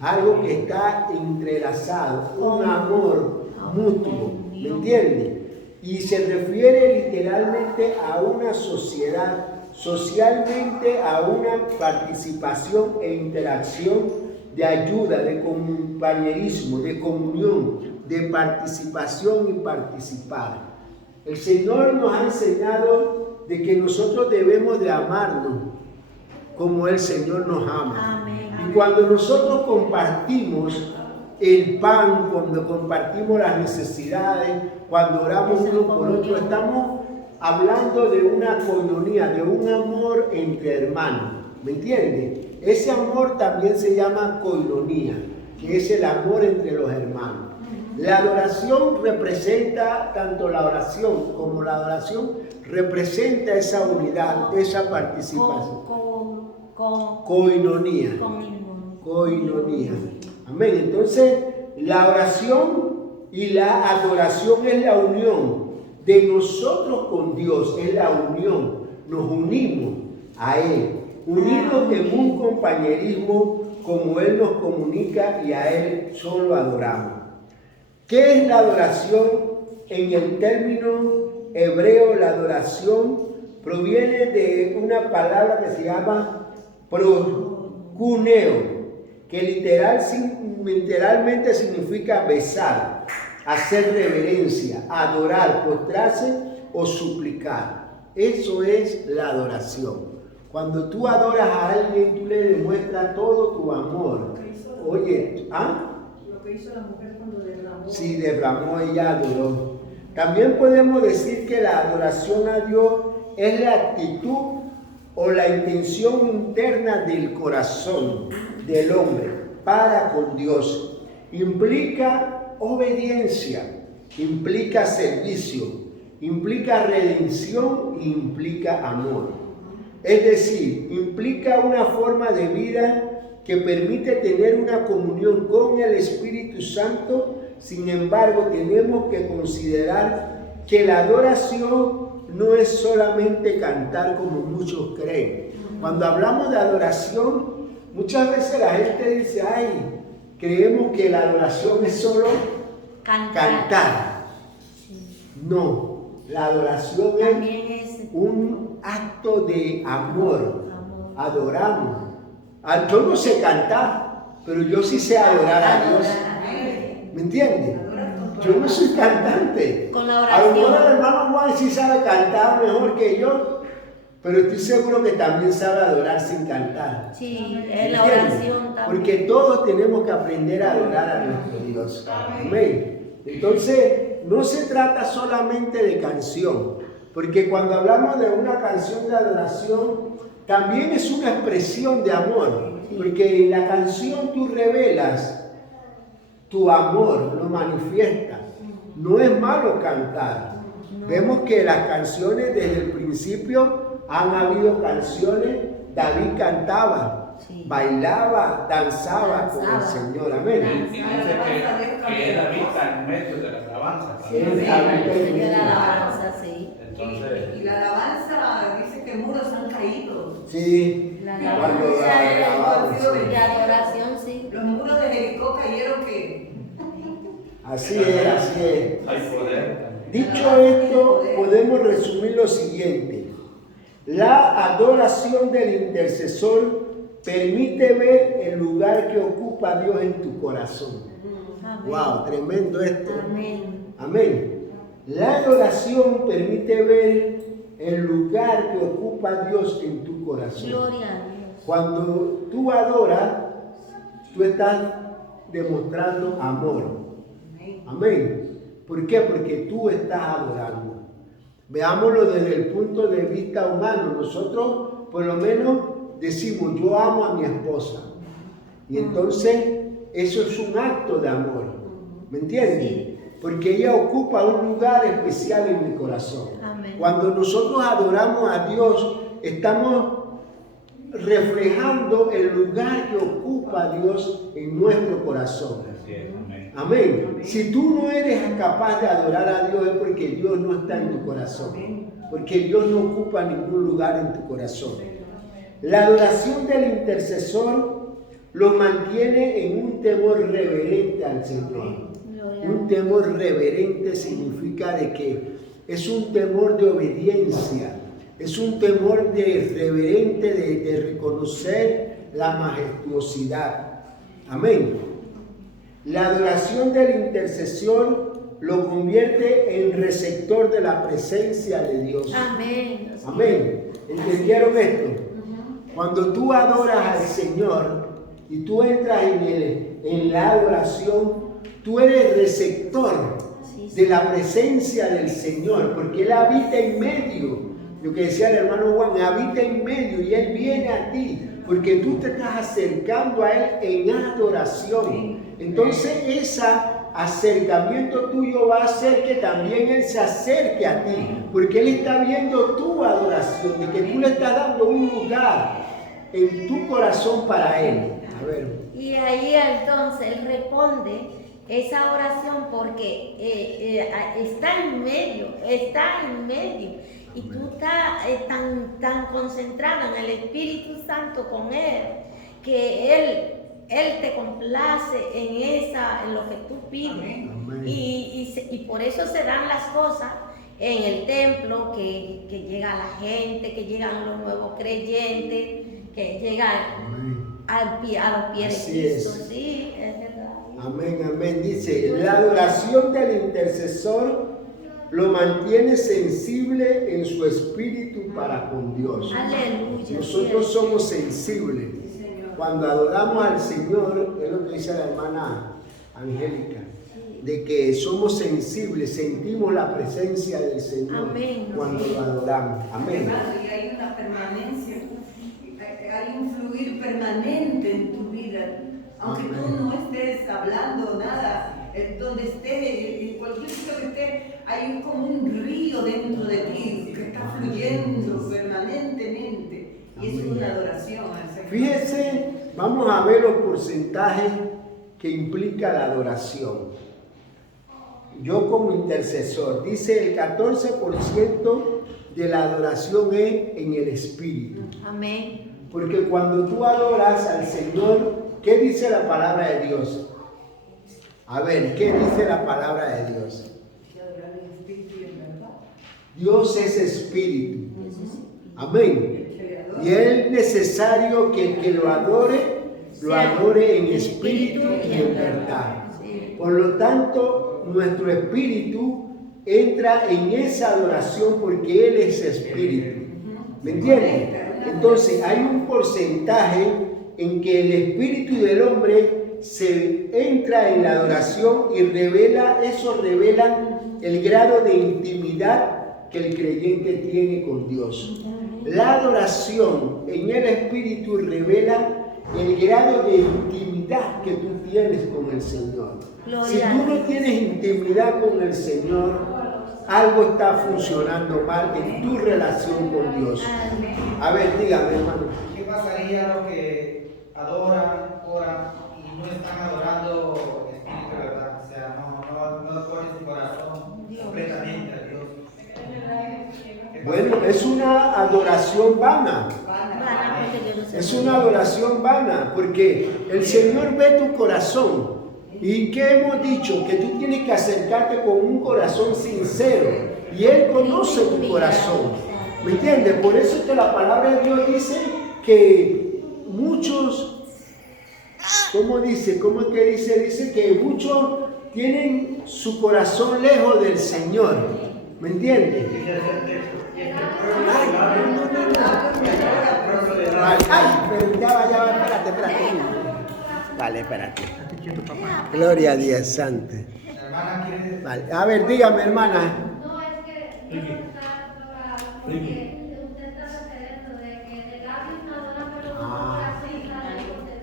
algo que está entrelazado, un amor mutuo, ¿me entiendes? Y se refiere literalmente a una sociedad, socialmente a una participación e interacción de ayuda, de compañerismo, de comunión, de participación y participar. El Señor nos ha enseñado de que nosotros debemos de amarnos como el Señor nos ama. Amén. Y cuando nosotros compartimos el pan, cuando compartimos las necesidades, cuando oramos uno por otro, estamos hablando de una koinonía, de un amor entre hermanos. ¿Me entiendes? Ese amor también se llama koinonía, que es el amor entre los hermanos. La adoración representa, tanto la oración como la adoración, representa esa unidad, esa participación. Coinonía. Coinonía. Amén. Entonces, la oración y la adoración es la unión de nosotros con Dios, es la unión. Nos unimos a Él, unidos en un compañerismo como Él nos comunica y a Él solo adoramos. ¿Qué es la adoración? En el término hebreo, la adoración proviene de una palabra que se llama proskuneo, que literalmente significa besar, hacer reverencia, adorar, postrarse o suplicar. Eso es la adoración. Cuando tú adoras a alguien, tú le demuestras todo tu amor. Oye, Lo que hizo la mujer cuando derramó. Sí, derramó, ella adoró. También podemos decir que la adoración a Dios es la actitud o la intención interna del corazón del hombre para con Dios. Implica obediencia, implica servicio, implica redención e implica amor. Es decir, implica una forma de vida que permite tener una comunión con el Espíritu Santo. Sin embargo, tenemos que considerar que la adoración no es solamente cantar como muchos creen. Cuando hablamos de adoración, muchas veces la gente dice, creemos que la adoración es solo cantar. No, la adoración es un acto de amor. Adoramos. Yo no sé cantar, pero yo sí sé adorar a Dios. ¿Me entiendes? Yo no soy cantante. Con la A lo mejor oración. el hermano Juan sí sabe cantar mejor que yo, pero estoy seguro que también sabe adorar sin cantar. Sí, es la oración también. Porque todos tenemos que aprender a adorar a nuestro Dios. Amén. Entonces, no se trata solamente de canción, porque cuando hablamos de una canción de adoración, también es una expresión de amor, porque en la canción tú revelas tu amor, lo manifiestas. No es malo cantar. Vemos que las canciones desde el principio han habido canciones. David cantaba, bailaba, danzaba con el Señor. Amén. Y dice que él habita en medio de la alabanza. Y la alabanza dice que muros han caído. Sí. La alabanza y adoración, sí. Los muros de Jericó cayeron que... Así es, así es. Hay poder. Dicho esto, podemos resumir lo siguiente. La adoración del intercesor permite ver el lugar que ocupa Dios en tu corazón. Amén. Wow, tremendo esto. Amén. Amén. La adoración permite ver el lugar que ocupa Dios en tu corazón. Gloria a Dios. Cuando tú adoras, tú estás demostrando amor. Amén. ¿Por qué? Porque tú estás adorando. Veámoslo desde el punto de vista humano. Nosotros, por lo menos, decimos, yo amo a mi esposa. Y entonces, eso es un acto de amor. ¿Me entiendes? Sí. Porque ella ocupa un lugar especial en mi corazón. Amén. Cuando nosotros adoramos a Dios, estamos reflejando el lugar que ocupa Dios en nuestro corazón. Amén. Si tú no eres capaz de adorar a Dios es porque Dios no está en tu corazón. Porque Dios no ocupa ningún lugar en tu corazón. La adoración del intercesor lo mantiene en un temor reverente al Señor. Un temor reverente significa de que es un temor de obediencia. Es un temor de reverente de reconocer la majestuosidad. Amén. La adoración del intercesor lo convierte en receptor de la presencia de Dios. Amén. Amén. ¿Entendieron esto? Cuando tú adoras al Señor y tú entras en la adoración, tú eres receptor de la presencia del Señor, porque Él habita en medio. Lo que decía el hermano Juan, habita en medio y Él viene a ti, porque tú te estás acercando a Él en adoración. Entonces esa acercamiento tuyo va a hacer que también Él se acerque a ti, porque Él está viendo tu adoración, de que tú le estás dando un lugar en tu corazón para Él. A ver. Y ahí entonces Él responde esa oración porque está en medio, y tú estás tan concentrada en el Espíritu Santo con Él, que Él te complace en lo que tú pides. Y por eso se dan las cosas en el templo, que llega la gente, que llegan los nuevos creyentes, que llegan a los pies de Cristo. Sí, es verdad. Amén, amén. Dice, la adoración del intercesor lo mantiene sensible en su espíritu para con Dios. Aleluya. Nosotros somos sensibles. Cuando adoramos al Señor, es lo que dice la hermana Angélica, de que somos sensibles, sentimos la presencia del Señor. Amén. Cuando lo adoramos. Amén. Y hay una permanencia, hay un fluir permanente en tu vida. Aunque tú no estés hablando nada, donde estés, en cualquier sitio que estés, hay como un río dentro de ti que está fluyendo permanentemente. Y es una adoración al Señor. Fíjese, vamos a ver los porcentajes que implica la adoración. Yo como intercesor, dice el 14% de la adoración es en el Espíritu. Amén. Porque cuando tú adoras al Señor, ¿qué dice la palabra de Dios? A ver, ¿qué dice la palabra de Dios? Dios es Espíritu. Amén. Y es necesario que el que lo adore en espíritu y en verdad. Por lo tanto, nuestro espíritu entra en esa adoración porque Él es espíritu. ¿Me entienden? Entonces, hay un porcentaje en que el espíritu del hombre se entra en la adoración y revela el grado de intimidad que el creyente tiene con Dios. La adoración en el Espíritu revela el grado de intimidad que tú tienes con el Señor. Si tú no tienes intimidad con el Señor, algo está funcionando mal en tu relación con Dios. A ver, dígame, hermano. ¿Qué pasaría a los que adoran, oran y no están adorando espíritu, verdad? O sea, no ponen su corazón completamente a Dios. Bueno, es una adoración vana. Es una adoración vana, porque el Señor ve tu corazón. ¿Y qué hemos dicho? Que tú tienes que acercarte con un corazón sincero. Y Él conoce tu corazón. ¿Me entiendes? Por eso es que la palabra de Dios dice que muchos, ¿cómo dice? ¿Cómo es que dice? Dice que muchos tienen su corazón lejos del Señor. ¿Me entiendes? Ay, pero ya va, espérate. Vale, espérate. Gloria a Dios, santo. Vale. A ver, dígame, hermana. No, es que yo estaba porque usted está refiriendo de que de labios no adoran, pero con corazón está lejos de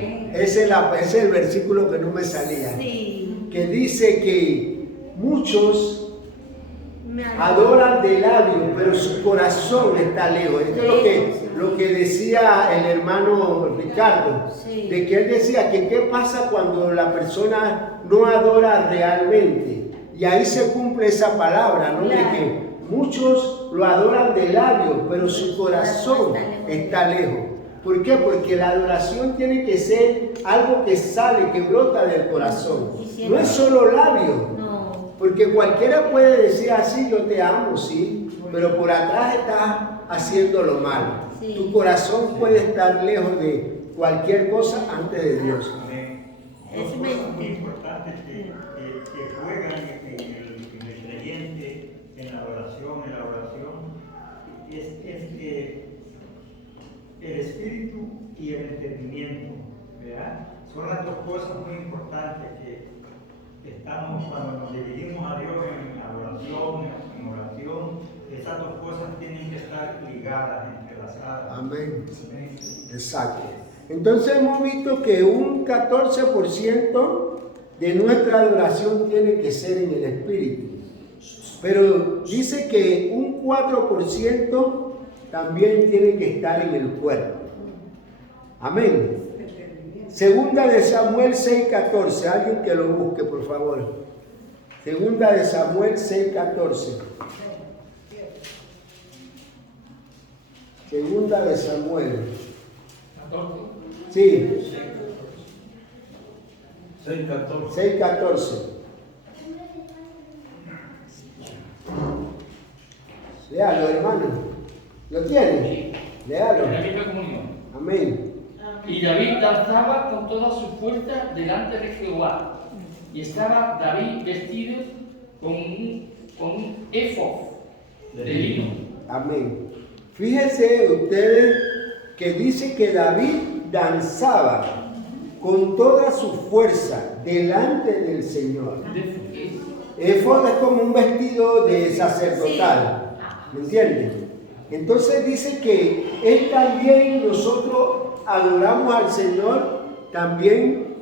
mí. Ese es el versículo que no me salía. Sí. Que dice que muchos adoran de labios, pero su corazón está lejos. Esto es lo que decía el hermano Ricardo, de que él decía que qué pasa cuando la persona no adora realmente. Y ahí se cumple esa palabra, ¿no? De que muchos lo adoran de labios, pero su corazón está lejos. ¿Por qué? Porque la adoración tiene que ser algo que sale, que brota del corazón. No es solo labios. Porque cualquiera puede decir así, yo te amo, sí, pero por atrás estás haciendo lo malo. Tu corazón puede estar lejos de cualquier cosa antes de Dios. Es muy importante que juegan en el creyente, en la oración, es que el espíritu y el entendimiento, ¿verdad? Son las dos cosas muy importantes que estamos, cuando nos dividimos a Dios en adoración, en oración, esas dos cosas tienen que estar ligadas, entrelazadas. Amén. Exacto. Entonces hemos visto que un 14% de nuestra adoración tiene que ser en el espíritu. Pero dice que un 4% también tiene que estar en el cuerpo. Amén. Segunda de Samuel 6:14. Alguien que lo busque, por favor. Segunda de Samuel 6:14. Segunda de Samuel. Sí. 6:14. Léalo, hermano. ¿Lo tiene? Léalo. Amén. Y David danzaba con toda su fuerza delante de Jehová. Y estaba David vestido con un éfod de lino. Amén. Fíjense ustedes que dice que David danzaba con toda su fuerza delante del Señor. Éfod es como un vestido de sacerdotal, ¿me entienden? Entonces dice que él también, nosotros adoramos al Señor también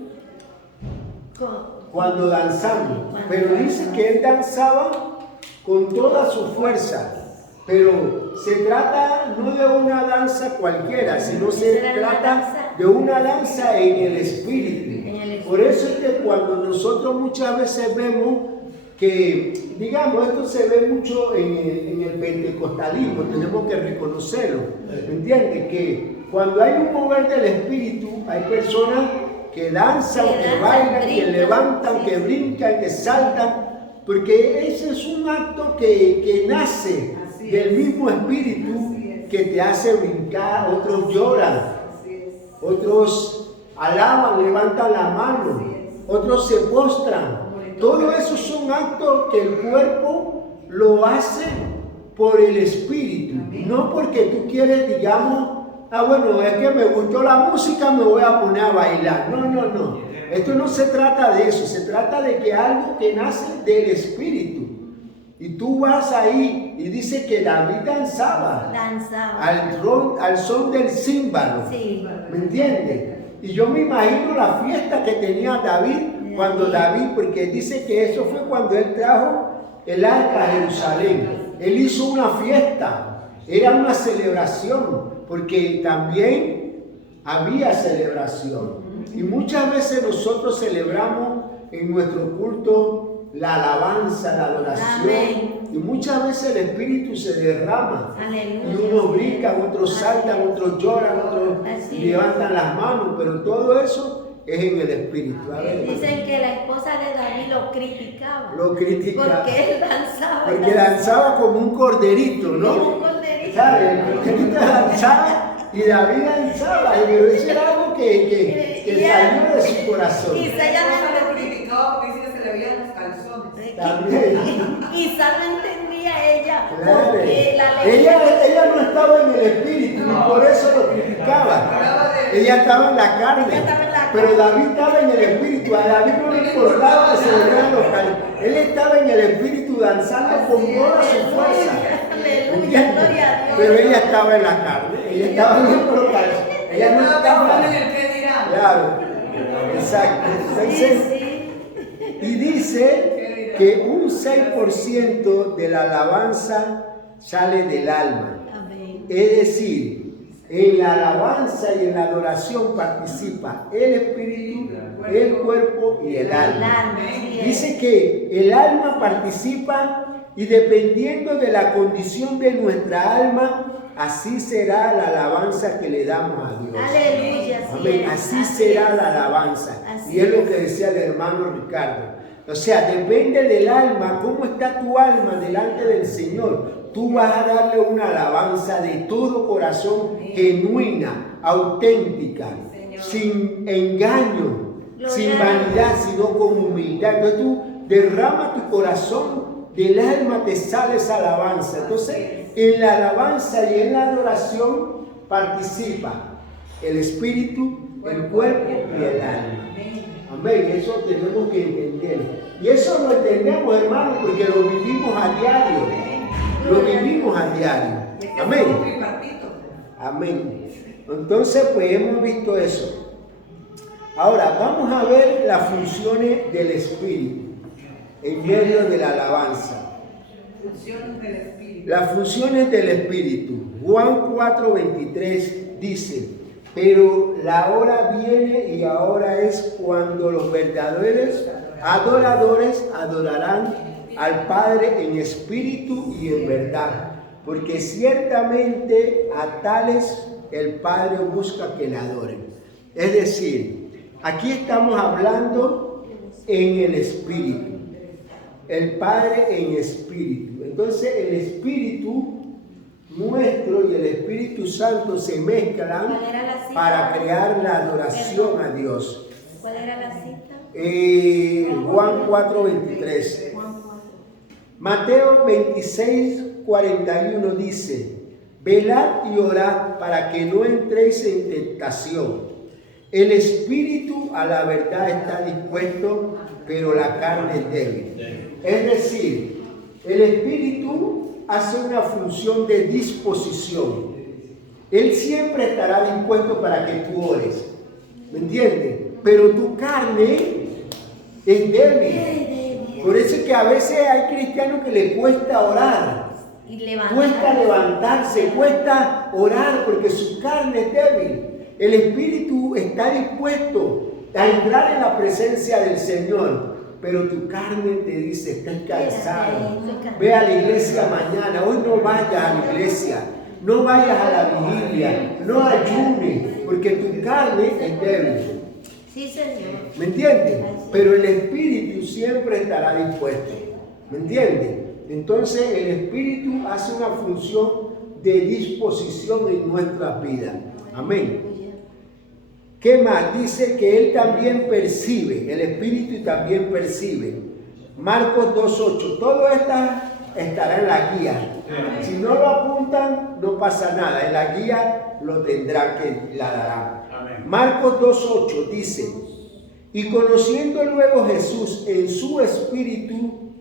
cuando danzamos, pero dice que él danzaba con toda su fuerza. Pero se trata no de una danza cualquiera, sino se trata de una danza en el espíritu. Por eso es que cuando nosotros muchas veces vemos que, digamos, esto se ve mucho en el pentecostalismo, tenemos que reconocerlo, ¿me entiendes? Que cuando hay un mover del espíritu, hay personas que danzan, que bailan, que levantan, que brincan, que saltan, porque ese es un acto que nace del mismo espíritu que te hace brincar. Otros lloran, otros alaban, levantan la mano, otros se postran. Todo eso son actos que el cuerpo lo hace por el espíritu, no porque tú quieres, digamos, bueno, es que me gustó la música, me voy a poner a bailar. No. Esto no se trata de eso, se trata de que algo que nace del espíritu. Y tú vas ahí y dice que David danzaba. Al son del címbalo. Sí. ¿Me entiendes? Y yo me imagino la fiesta que tenía David cuando David, porque dice que eso fue cuando él trajo el arca a Jerusalén. Él hizo una fiesta, era una celebración, porque también había celebración. Y muchas veces nosotros celebramos en nuestro culto la alabanza, la adoración. Amén. Y muchas veces el espíritu se derrama. Aleluya. Y unos brincan, otros saltan, otros lloran, otros levantan las manos, pero todo eso es en el espíritu. Dicen que la esposa de David lo criticaba. Lo criticaba. Porque él danzaba. Porque danzaba como un corderito, ¿no? Como un corderito. ¿Sabes? El corderito danzaba y David danzaba. Y eso era algo que salió de su corazón. Y ella no lo criticaba porque dice que se le veían los calzones. También. Quizás no entendía ella. Claro. Porque ella no estaba en el espíritu y por eso lo criticaba. Ella estaba en la carne. Pero David estaba en el espíritu. A David no le importaba que se le vean los calzones. Él estaba en el espíritu danzando con toda su fuerza. Pero ella estaba en la carne. Ella estaba viendo los calzones. Ella no estaba. Claro. Exacto. Entonces, y dice que un 6% de la alabanza sale del alma. Es decir, en la alabanza y en la adoración participa el espíritu, el cuerpo y el alma. Dice que el alma participa y dependiendo de la condición de nuestra alma, así será la alabanza que le damos a Dios. Aleluya. Amén. Así será la alabanza. Y es lo que decía el hermano Ricardo. O sea, depende del alma, cómo está tu alma delante del Señor. Tú vas a darle una alabanza de todo corazón, genuina, auténtica, sin engaño, sin vanidad, sino con humildad. Entonces tú derrama tu corazón, del alma te sale esa alabanza. Entonces, en la alabanza y en la adoración participa el espíritu, el cuerpo y el alma. Amén, eso tenemos que entender. Y eso lo entendemos, hermanos, porque lo vivimos a diario. Lo vivimos a diario. Amén. Amén. Entonces, pues hemos visto eso. Ahora, vamos a ver las funciones del Espíritu en medio de la alabanza. Funciones del Espíritu. Las funciones del Espíritu. Juan 4:23 dice, pero la hora viene y ahora es cuando los verdaderos adoradores adorarán al Padre en espíritu y en verdad, porque ciertamente a tales el Padre busca que le adoren. Es decir, aquí estamos hablando en el espíritu, el Padre en espíritu. Entonces el Espíritu nuestro y el Espíritu Santo se mezclan para crear la adoración a Dios. ¿Cuál era la cita? Juan 4:23. Mateo 26:41 dice, velad y orad para que no entréis en tentación. El espíritu a la verdad está dispuesto, pero la carne es débil. Es decir, el espíritu hace una función de disposición. Él siempre estará dispuesto para que tú ores. ¿Me entiendes? Pero tu carne es débil. Por eso es que a veces hay cristianos que le cuesta orar. Cuesta levantarse, cuesta orar porque su carne es débil. El espíritu está dispuesto a entrar en la presencia del Señor, pero tu carne te dice, estás cansado. Ve a la iglesia mañana, hoy no vayas a la iglesia, no vayas a la vigilia, no ayunes, porque tu carne es débil. Sí, Señor. ¿Me entiendes? Pero el espíritu siempre estará dispuesto. ¿Me entiendes? Entonces el espíritu hace una función de disposición en nuestras vidas. Amén. ¿Qué más? Dice que él también percibe, el espíritu también percibe. Marcos 2:8. Todo esto estará en la guía. Si no lo apuntan, no pasa nada. En la guía lo tendrán que la darán. Marcos 2:8 dice, y conociendo luego Jesús en su espíritu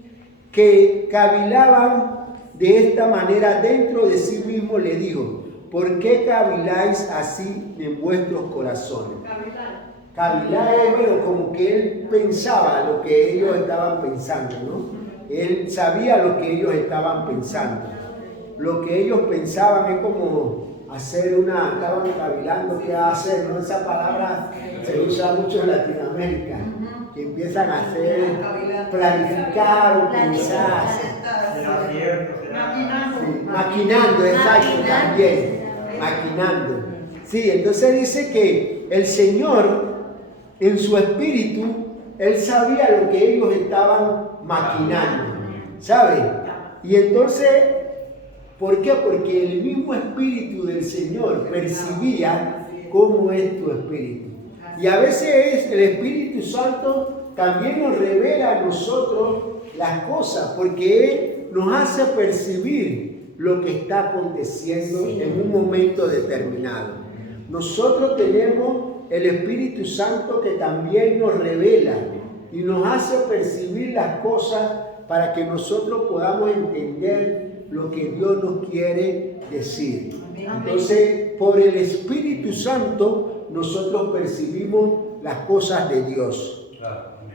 que cavilaban de esta manera dentro de sí mismo, le dijo, ¿por qué caviláis así en vuestros corazones? Cavilar es, bueno, como que él pensaba lo que ellos estaban pensando, ¿no? Él sabía lo que ellos estaban pensando. Lo que ellos pensaban es como hacer estaban cavilando qué hacer, ¿no? Esa palabra se usa mucho en Latinoamérica, que empiezan a hacer, planificar o pensar. Maquinando, exacto, también, maquinando. Sí, entonces dice que el Señor, en su espíritu, Él sabía lo que ellos estaban maquinando, ¿sabe? Y entonces, ¿por qué? Porque el mismo espíritu del Señor percibía cómo es tu espíritu. Y a veces el Espíritu Santo también nos revela a nosotros las cosas, porque Él nos hace percibir lo que está aconteciendo en un momento determinado. Nosotros tenemos el Espíritu Santo que también nos revela y nos hace percibir las cosas para que nosotros podamos entender lo que Dios nos quiere decir. Entonces, por el Espíritu Santo, nosotros percibimos las cosas de Dios.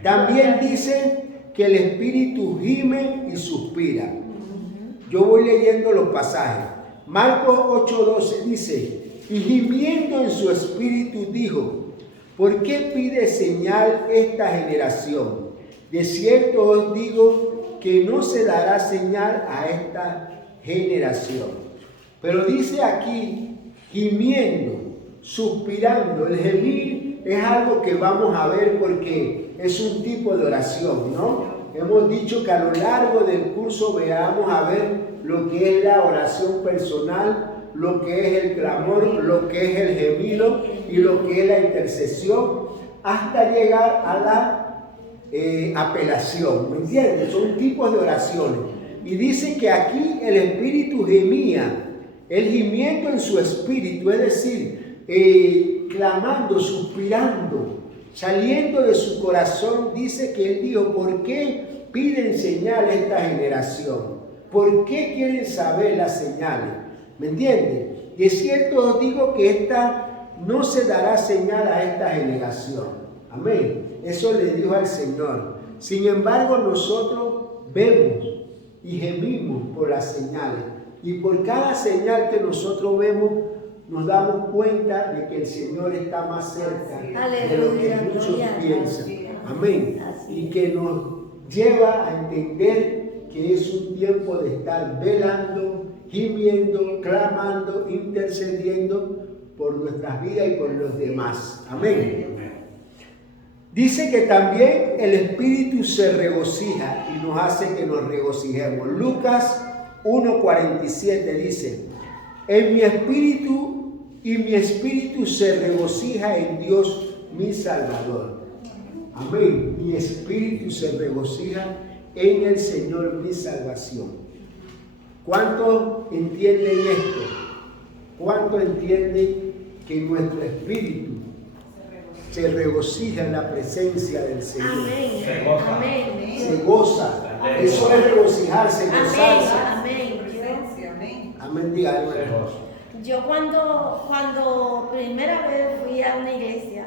También dice que el Espíritu gime y suspira. Yo voy leyendo los pasajes. Marcos 8:12 dice, y gimiendo en su espíritu dijo, ¿por qué pide señal esta generación? De cierto os digo que no se dará señal a esta generación. Pero dice aquí, gimiendo, suspirando. El gemir es algo que vamos a ver porque es un tipo de oración, ¿no? Hemos dicho que a lo largo del curso vamos a ver lo que es la oración personal, lo que es el clamor, lo que es el gemido y lo que es la intercesión, hasta llegar a la apelación, ¿me entiendes? Son tipos de oraciones. Y dice que aquí el espíritu gemía, el gimiendo en su espíritu, es decir, clamando, suspirando, saliendo de su corazón. Dice que él dijo, ¿por qué piden señal esta generación? ¿Por qué quieren saber las señales? ¿Me entienden? Y es cierto, os digo que esta no se dará señal a esta generación. Amén. Eso le dijo al Señor. Sin embargo, nosotros vemos y gemimos por las señales. Y por cada señal que nosotros vemos, nos damos cuenta de que el Señor está más cerca de lo que muchos piensan. Amén. Y que nos lleva a entender que es un tiempo de estar velando, gimiendo, clamando, intercediendo por nuestras vidas y por los demás. Amén. Dice que también el Espíritu se regocija y nos hace que nos regocijemos. Lucas 1:47 dice: en mi espíritu y mi espíritu se regocija en Dios mi Salvador. Amén. Mi espíritu se regocija en el Señor mi salvación. ¿Cuántos entienden esto? ¿Cuántos entienden que nuestro espíritu se regocija en la presencia del Señor? Amén. Se goza. Amén. Se goza. Eso es regocijarse, gozarse. Amén. Amén. Amén, diga Se hermano. goza. Yo cuando primera vez fui a una iglesia,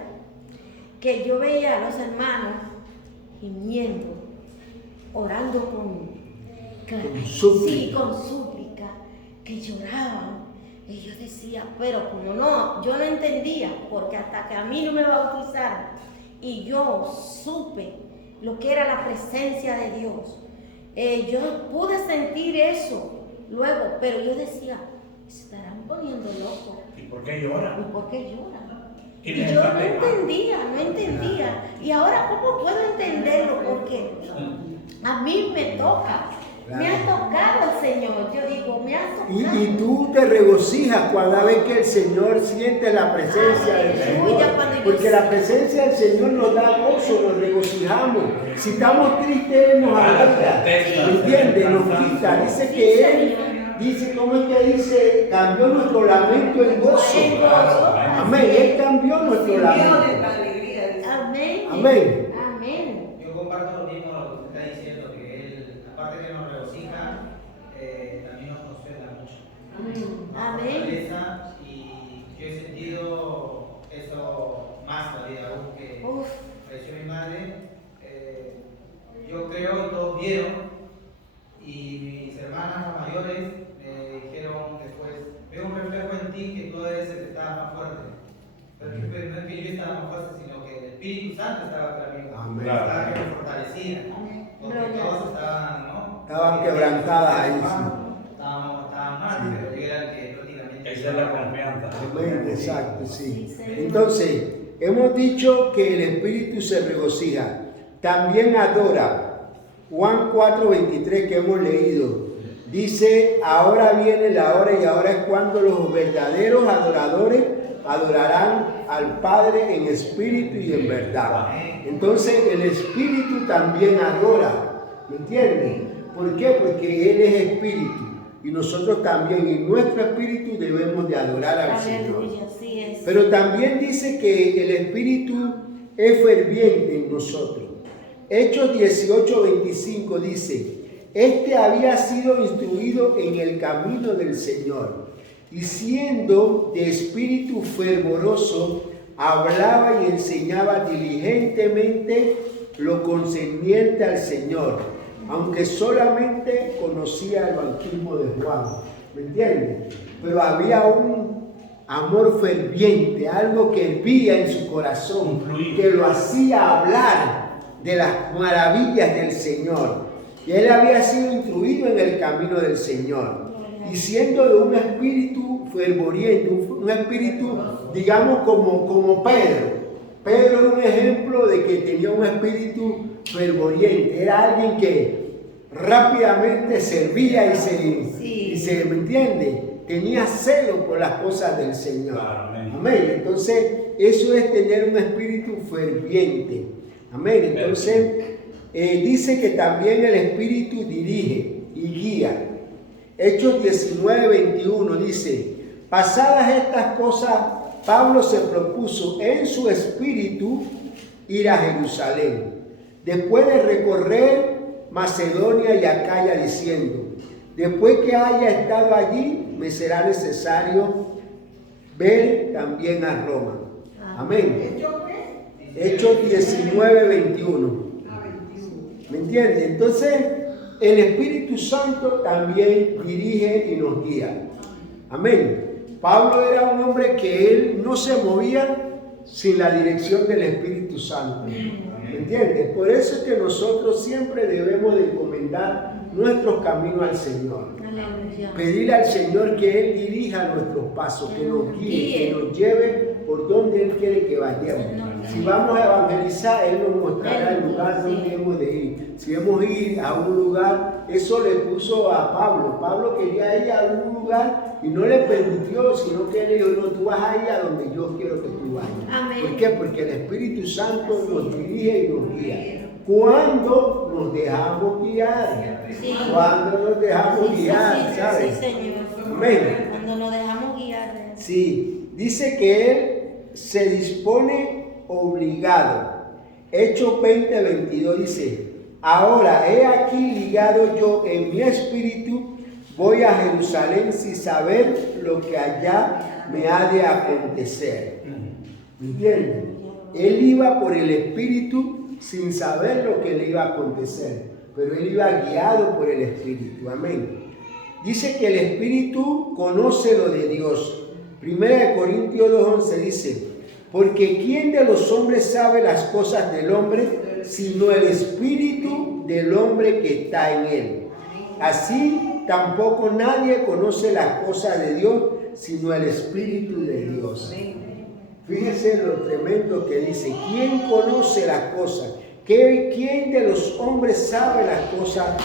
que yo veía a los hermanos gimiendo, orando con súplica. sí, con súplica, que lloraban. Y yo decía, pero como no, yo no entendía, porque hasta que a mí no me bautizaron y yo supe lo que era la presencia de Dios, yo pude sentir eso luego, pero yo decía, se estarán poniendo locos. ¿Y por qué llora? ¿Y por qué lloran? Y ¿Quién es yo el no pecado? entendía. Y ahora, ¿cómo puedo entenderlo? Porque a mí me toca. Me ha tocado el Señor. Yo digo, me ha tocado. Y tú te regocijas cuando ves que el Señor siente la presencia del Señor. Aleluya, cuando yo Porque la presencia del Señor nos da gozo, nos regocijamos. Si estamos tristes, Él nos alegra. ¿Me entiendes? Nos quita. Dice Sí, que Él, Señor. dice, ¿cómo es que dice? Cambió nuestro lamento en gozo. En gozo. Amén. Él cambió nuestro lamento. Amén. Amén. Amén. Yo comparto lo mismo lo que usted está diciendo, que Él, aparte que nos regocija, también nos consuela mucho. Amén. Fortaleza, y yo he sentido eso más todavía, aún que Uf. falleció mi madre. Yo creo, y todos vieron, y mis hermanas mayores me dijeron después, veo un reflejo en ti que tú eres el que estaba más fuerte. Pero no es que yo estaba más fuerte, sino que el Espíritu Santo estaba conmigo. Amén. Estaba que me fortalecía. Porque todos estaban, ¿no? Estaban quebrantadas ahí. Estaban mal, Sí. pero yo era el que prácticamente... Esa es la confianza. Amén, exacto, sí. Sí, Señor. Entonces, hemos dicho que el Espíritu se regocija. También adora. Juan 4:23 que hemos leído. Dice, ahora viene la hora y ahora es cuando los verdaderos adoradores adorarán al Padre en espíritu y en verdad. Entonces, el Espíritu también adora. ¿Me entienden? ¿Por qué? Porque Él es Espíritu. Y nosotros también, en nuestro espíritu, debemos de adorar al Señor. Aleluya, así es. Pero también dice que el Espíritu es ferviente en nosotros. Hechos 18:25 dice, este había sido instruido en el camino del Señor, y siendo de espíritu fervoroso, hablaba y enseñaba diligentemente lo concerniente al Señor, aunque solamente conocía el bautismo de Juan. ¿Me entiendes? Pero había un amor ferviente, algo que hervía en su corazón, que lo hacía hablar de las maravillas del Señor. Y él había sido instruido en el camino del Señor. Y siendo de un espíritu fervoriente, un espíritu, digamos, como Pedro. Pedro es un ejemplo de que tenía un espíritu fervoriente. Era alguien que rápidamente servía y se ¿me entiende? Tenía celo por las cosas del Señor. Amén. Entonces, eso es tener un espíritu ferviente. Amén. Entonces, dice que también el Espíritu dirige y guía. Hechos 19:21 dice, pasadas estas cosas, Pablo se propuso en su espíritu ir a Jerusalén, después de recorrer Macedonia y Acaya, diciendo, después que haya estado allí, me será necesario ver también a Roma. Amén. Hechos 19, 21. ¿Me entiende? Entonces, el Espíritu Santo también dirige y nos guía. Amén. Pablo era un hombre que él no se movía sin la dirección del Espíritu Santo. ¿Me entiendes? Por eso es que nosotros siempre debemos de encomendar nuestros caminos al Señor. Pedirle al Señor que Él dirija nuestros pasos, que nos guíe, que nos lleve por donde Él quiere que vayamos. Si vamos a evangelizar, Él nos mostrará el lugar donde hemos de ir. Si hemos de ir a un lugar, eso le puso a Pablo. Pablo quería ir a un lugar y no le permitió, sino que él dijo, no, tú vas a ir a donde yo quiero que tú vayas. Amén. ¿Por qué? Porque el Espíritu Santo nos dirige y nos guía. Cuando nos dejamos guiar. Sí. Cuando nos dejamos guiar, ¿sabes? Sí, Señor. Amén. Cuando nos dejamos guiar. Sí, dice que Él se dispone obligado. Hechos 20, 22 dice, ahora he aquí ligado yo en mi espíritu, voy a Jerusalén sin saber lo que allá me ha de acontecer. ¿Me entiendes? Él iba por el espíritu sin saber lo que le iba a acontecer, pero él iba guiado por el Espíritu. Amén. Dice que el Espíritu conoce lo de Dios. 1 Corintios 2:11 dice, porque ¿quién de los hombres sabe las cosas del hombre, sino el Espíritu del hombre que está en él? Así tampoco nadie conoce las cosas de Dios, sino el Espíritu de Dios. Fíjense lo tremendo que dice, ¿quién conoce las cosas? ¿Quién de los hombres sabe las cosas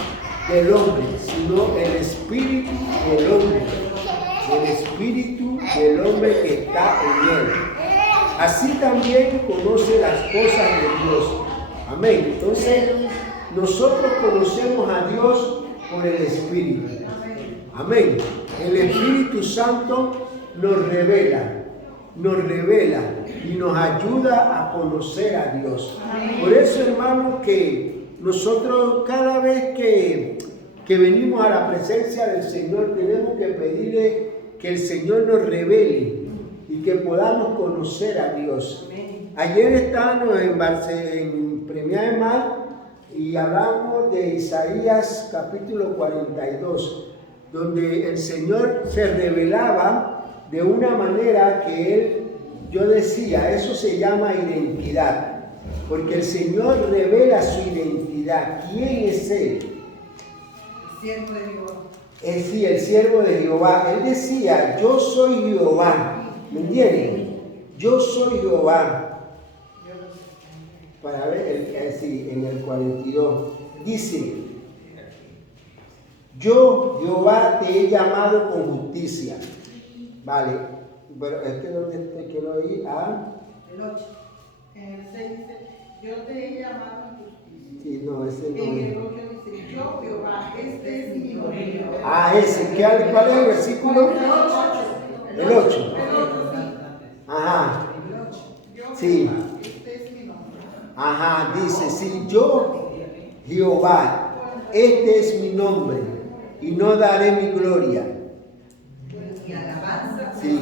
del hombre? Sino el Espíritu del hombre. El Espíritu del hombre que está en él. Así también conoce las cosas de Dios. Amén. Entonces, nosotros conocemos a Dios por el Espíritu. Amén. El Espíritu Santo nos revela y nos ayuda a conocer a Dios. Por eso, hermanos, que nosotros cada vez que venimos a la presencia del Señor tenemos que pedirle que el Señor nos revele y que podamos conocer a Dios. Ayer estábamos en Premia de Mar y hablamos de Isaías capítulo 42, donde el Señor se revelaba de una manera que yo decía, eso se llama identidad, porque el Señor revela su identidad. ¿Quién es Él? El siervo de Jehová. Sí, el siervo de Jehová. Él decía, yo soy Jehová. ¿Me entienden? Yo soy Jehová. Para ver, sí, en el 42. Dice, yo Jehová te he llamado con justicia. Vale, pero es que donde te quiero ir el 8. En el 6 dice, yo te he llamado en justicia. Sí, no, ese no. En el 8 dice, yo Jehová, este es mi nombre. Ese, ¿cuál es el versículo? El 8. Ajá. Sí. Este es mi nombre. Ajá, dice, sí, yo Jehová, este es mi nombre, y no daré mi gloria. Y alabanza. Sí.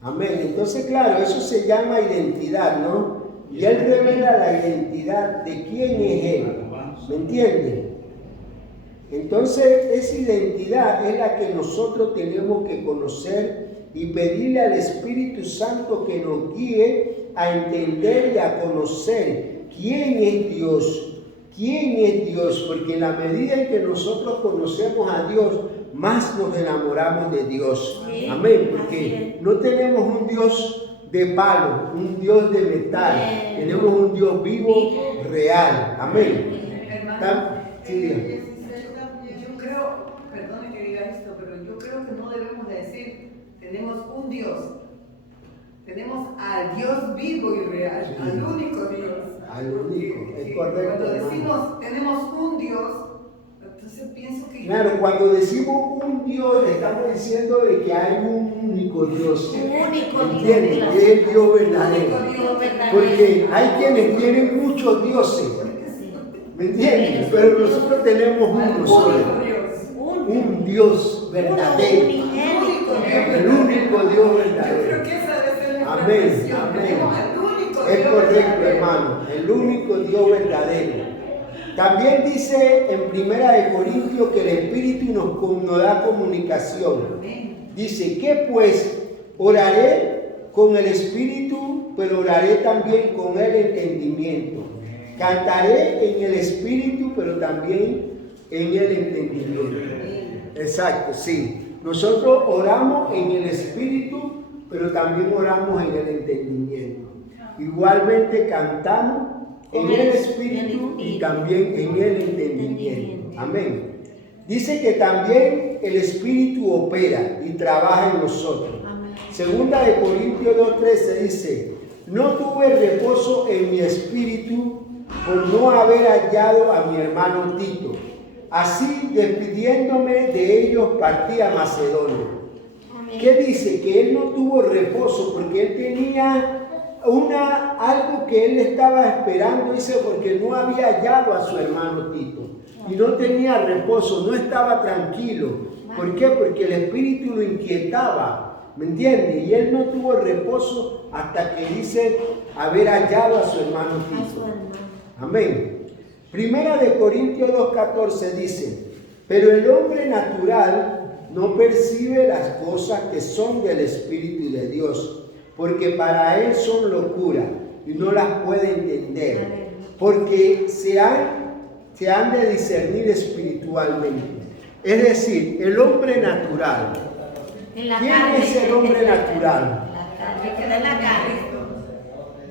Amén. Entonces, claro, eso se llama identidad, ¿no? Y Él revela la identidad de quién es Él. ¿Me entienden? Entonces, esa identidad es la que nosotros tenemos que conocer y pedirle al Espíritu Santo que nos guíe a entender y a conocer quién es Dios. ¿Quién es Dios? Porque en la medida en que nosotros conocemos a Dios, más nos enamoramos de Dios. Sí, amén. Porque no tenemos un Dios de palo, un Dios de metal. Tenemos un Dios vivo, real. Amén. Hermano, sí, yo creo, perdone que diga esto, pero yo creo que no debemos de decir, tenemos un Dios. Tenemos al Dios vivo y real, sí, al único Dios. Al único, es correcto. Cuando decimos tenemos un Dios, entonces pienso que... Claro, cuando decimos un Dios, estamos diciendo de que hay un único Dios. Un único Dios. ¿Entiendes? Que es el Dios verdadero. Porque hay quienes tienen muchos dioses. ¿Me entiendes? Pero nosotros tenemos uno solo. Un Dios verdadero. El único Dios verdadero. Yo creo que esa debe ser nuestra amén, expresión. amén. Es correcto, hermano, el único Dios verdadero. También dice en 1 Corintios que el Espíritu nos da comunicación. Dice que pues oraré con el Espíritu, pero oraré también con el entendimiento. Cantaré en el Espíritu, pero también en el entendimiento. Exacto, sí. Nosotros oramos en el Espíritu, pero también oramos en el entendimiento. Igualmente cantamos en el Espíritu y también en el entendimiento. Amén. Dice que también el Espíritu opera y trabaja en nosotros. Segunda de Corintios 2:13 dice: no tuve reposo en mi espíritu por no haber hallado a mi hermano Tito. Así, despidiéndome de ellos, partí a Macedonia. ¿Qué dice? Que él no tuvo reposo porque él tenía algo que él estaba esperando, dice, porque no había hallado a su hermano Tito. Y no tenía reposo, no estaba tranquilo. ¿Por qué? Porque el Espíritu lo inquietaba, ¿me entiende? Y él no tuvo reposo hasta que dice haber hallado a su hermano Tito. Amén. Primera de Corintios 2:14 dice: pero el hombre natural no percibe las cosas que son del Espíritu de Dios, porque para él son locura y no las puede entender, porque se han de discernir espiritualmente. Es decir, el hombre natural. ¿Quién es el hombre natural?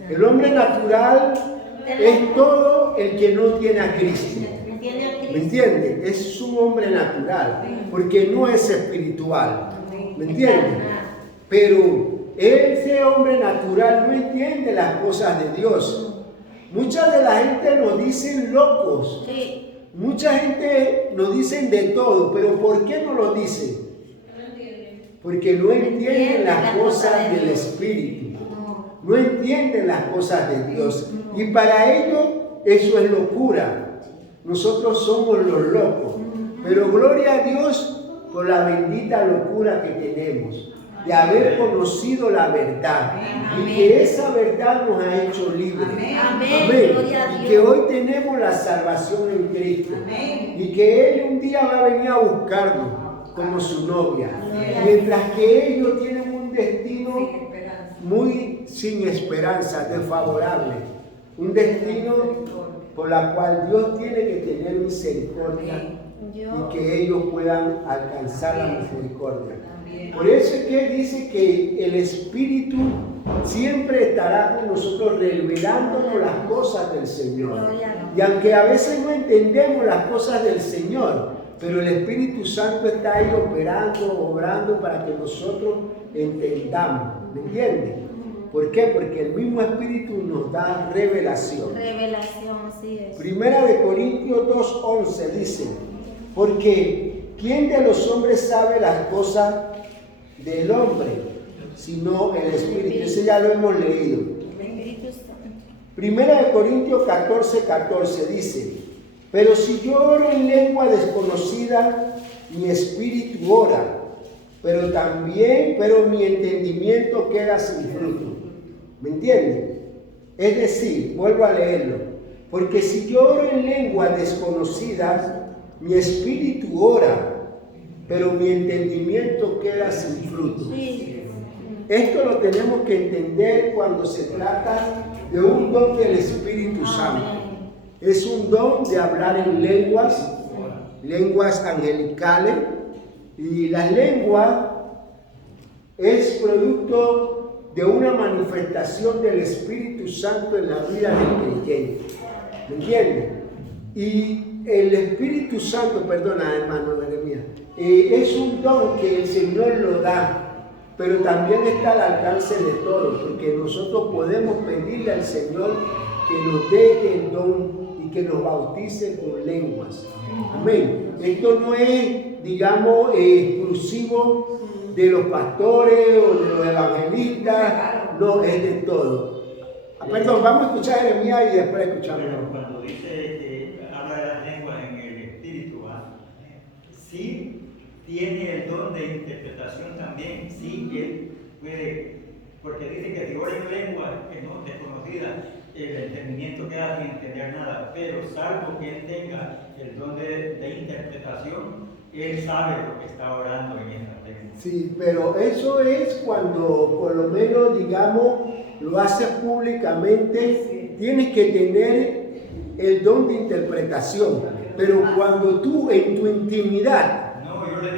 El hombre natural es todo el que no tiene a Cristo. ¿Me entiende? Es un hombre natural, porque no es espiritual. ¿Me entiende? Pero ese hombre natural no entiende las cosas de Dios. Mucha de la gente nos dicen locos. Mucha gente nos dicen de todo, pero ¿por qué no lo dicen? Porque no entienden las cosas del Espíritu. No entienden las cosas de Dios. Y para ellos eso es locura. Nosotros somos los locos. Pero gloria a Dios por la bendita locura que tenemos de haber conocido la verdad. Amén. Y que esa verdad nos ha hecho libres. Amén. Amén. Y que hoy tenemos la salvación en Cristo. Amén. Y que Él un día va a venir a buscarnos como su novia. Mientras que ellos tienen un destino muy sin esperanza, desfavorable. Un destino por la cual Dios tiene que tener misericordia y que ellos puedan alcanzar la misericordia. Por eso es que dice que el Espíritu siempre estará con nosotros revelándonos las cosas del Señor. Y aunque a veces no entendemos las cosas del Señor, pero el Espíritu Santo está ahí operando, obrando para que nosotros entendamos. ¿Me entiendes? ¿Por qué? Porque el mismo Espíritu nos da revelación. Revelación, así es. Primera de Corintios 2:11 dice: porque ¿quién de los hombres sabe las cosas del hombre, sino el Espíritu? Ese ya lo hemos leído. Primera de Corintios 14:14 dice: pero si yo oro en lengua desconocida, mi espíritu ora, pero mi entendimiento queda sin fruto. ¿Me entienden? Es decir, vuelvo a leerlo: porque si yo oro en lenguas desconocidas, mi espíritu ora, pero mi entendimiento queda sin fruto. Esto lo tenemos que entender cuando se trata de un don del Espíritu Santo. Es un don de hablar en lenguas angelicales, y las lenguas es producto de una manifestación del Espíritu Santo en la vida del creyente. ¿Me entienden? Y el Espíritu Santo, perdona hermano Jeremías, es un don que el Señor lo da, pero también está al alcance de todos, porque nosotros podemos pedirle al Señor que nos dé el don y que nos bautice con lenguas. Amén. Esto no es, digamos, exclusivo de los pastores o de los evangelistas, no, es de todo. Perdón, vamos a escuchar a Jeremías y después escuchamos. Pero cuando dice habla de las lenguas en el espíritu, sí tiene el don de interpretación también, sí él puede porque dice que si ora en lengua que no desconocida, el entendimiento queda sin entender nada, pero salvo que él tenga el don de interpretación, él sabe lo que está orando en esa lengua. Sí, pero eso es cuando por lo menos, digamos, lo haces públicamente, tienes que tener el don de interpretación, pero cuando tú en tu intimidad, no, yo le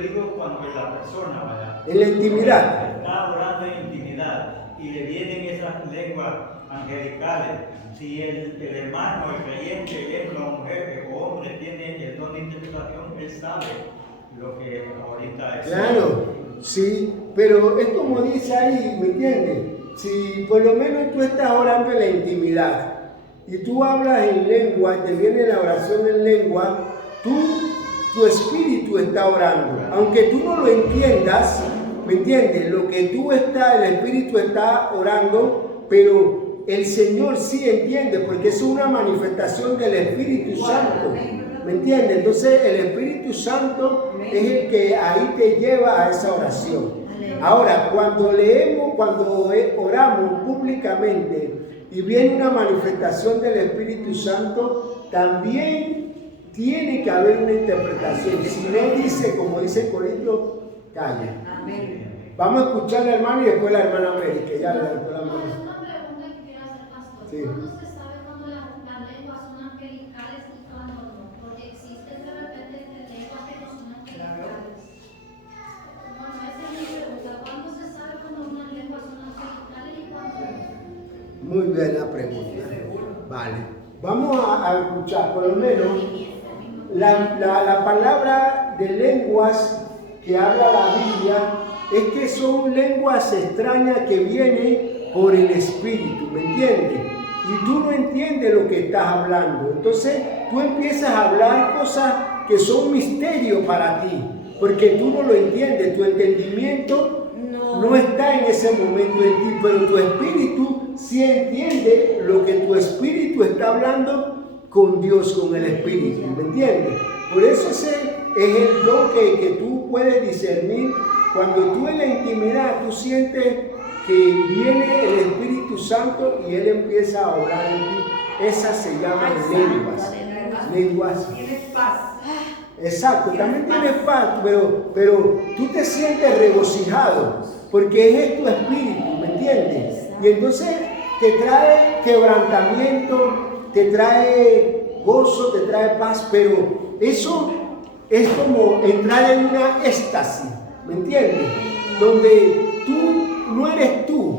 digo cuando la persona, ¿verdad? En la intimidad. Está orando en intimidad y le vienen esas lenguas angelicales. Si el hermano, el creyente, la mujer o hombre tiene el don de interpretación, él sabe lo que ahorita es. Claro, sí, pero es como dice ahí, ¿me entiendes? Si por lo menos tú estás orando en la intimidad y tú hablas en lengua, te viene la oración en lengua, tu espíritu está orando. Aunque tú no lo entiendas, ¿me entiendes? Lo que tú estás, el espíritu está orando, pero el Señor sí entiende, porque es una manifestación del Espíritu Santo. ¿Me entiendes? Entonces el Espíritu Santo es el que ahí te lleva a esa oración. Ahora, cuando leemos, cuando oramos públicamente y viene una manifestación del Espíritu Santo, también tiene que haber una interpretación. Si no dice, como dice Corintio, calla. Vamos a escuchar al hermano y después la hermana Mary, que ya levantó la mano. Es una pregunta que quiero hacer, pastor. Sí. ¿Cuándo se sabe cuándo las lenguas son angelicales y cuándo no? Porque existen de repente lenguas que no son angelicales. Bueno, esa es mi pregunta. ¿Cuándo se sabe cuándo unas lenguas son angelicales y cuándo no? Muy bien la pregunta. Vale. Vamos a escuchar, por lo menos, la palabra de lenguas que habla la Biblia es que son lenguas extrañas que vienen por el Espíritu, ¿me entiendes? Y tú no entiendes lo que estás hablando. Entonces tú empiezas a hablar cosas que son misterios para ti, porque tú no lo entiendes, tu entendimiento no está en ese momento en ti, pero tu espíritu sí entiende lo que tu espíritu está hablando con Dios, con el Espíritu, ¿me entiendes? Por eso ese es el don que tú puedes discernir. Cuando tú en la intimidad tú sientes que viene el Espíritu Santo y Él empieza a orar en ti, esas se llaman lenguas. Lenguas. Tienes paz. Exacto, también tienes paz, pero tú te sientes regocijado porque es tu espíritu, ¿me entiendes? Y entonces te trae quebrantamiento, te trae gozo, te trae paz, pero eso es como entrar en una éxtasis, ¿me entiendes? Donde tú no eres tú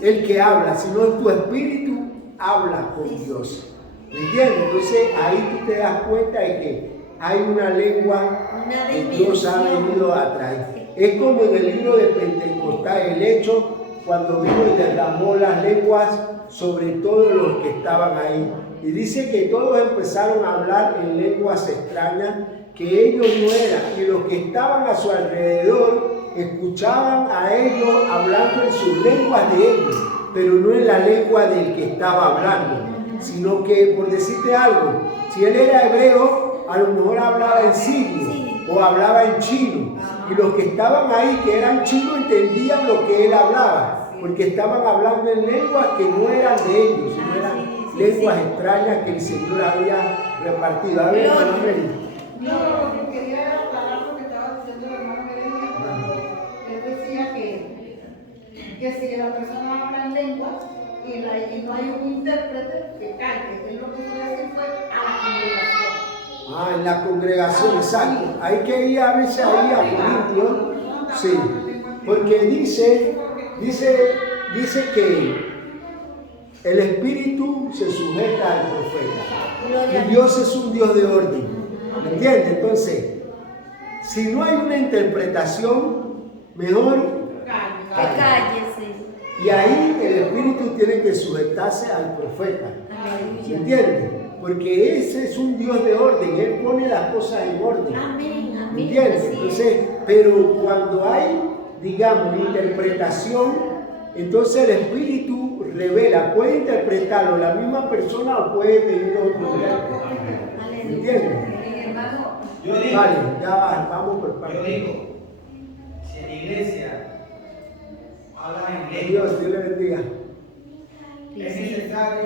el que habla, sino tu espíritu habla con Dios, ¿me entiendes? Entonces ahí tú te das cuenta de que hay una lengua que Dios ha venido a traer. Es como en el libro de Pentecostés, el hecho cuando vino y derramó las lenguas sobre todos los que estaban ahí. Y dice que todos empezaron a hablar en lenguas extrañas que ellos no eran. Y los que estaban a su alrededor escuchaban a ellos hablando en sus lenguas de ellos, pero no en la lengua del que estaba hablando, sino que, por decirte algo, si él era hebreo, a lo mejor hablaba en sirio o hablaba en chino, y los que estaban ahí que eran chinos entendían lo que él hablaba, porque estaban hablando en lenguas que no eran de ellos, sino eran lenguas extrañas que el Señor había repartido. A ver, hermano Mary. No, lo que quería era aclarar lo que estaba diciendo el hermano Merengue cuando él decía que si la persona habla en lenguas y no hay un intérprete, que calle. Él lo que quiso decir fue a la congregación. Ah, en la congregación, exacto. Hay que ir a veces ahí a Corintios, sí, porque dice que el Espíritu se sujeta al profeta. Y Dios es un Dios de orden, ¿me entiendes? Entonces, si no hay una interpretación, mejor cállese. Y ahí el Espíritu tiene que sujetarse al profeta, ¿me entiendes? Porque ese es un Dios de orden, Él pone las cosas en orden. Amén, amén. ¿Me entiendes? Entonces, pero cuando hay, digamos, interpretación, entonces el Espíritu revela, puede interpretarlo la misma persona o puede pedir otro. ¿Me entiendes? Yo digo, vale, ya vamos por parte. Yo digo, si en la iglesia hablan en Dios le bendiga. Es necesario,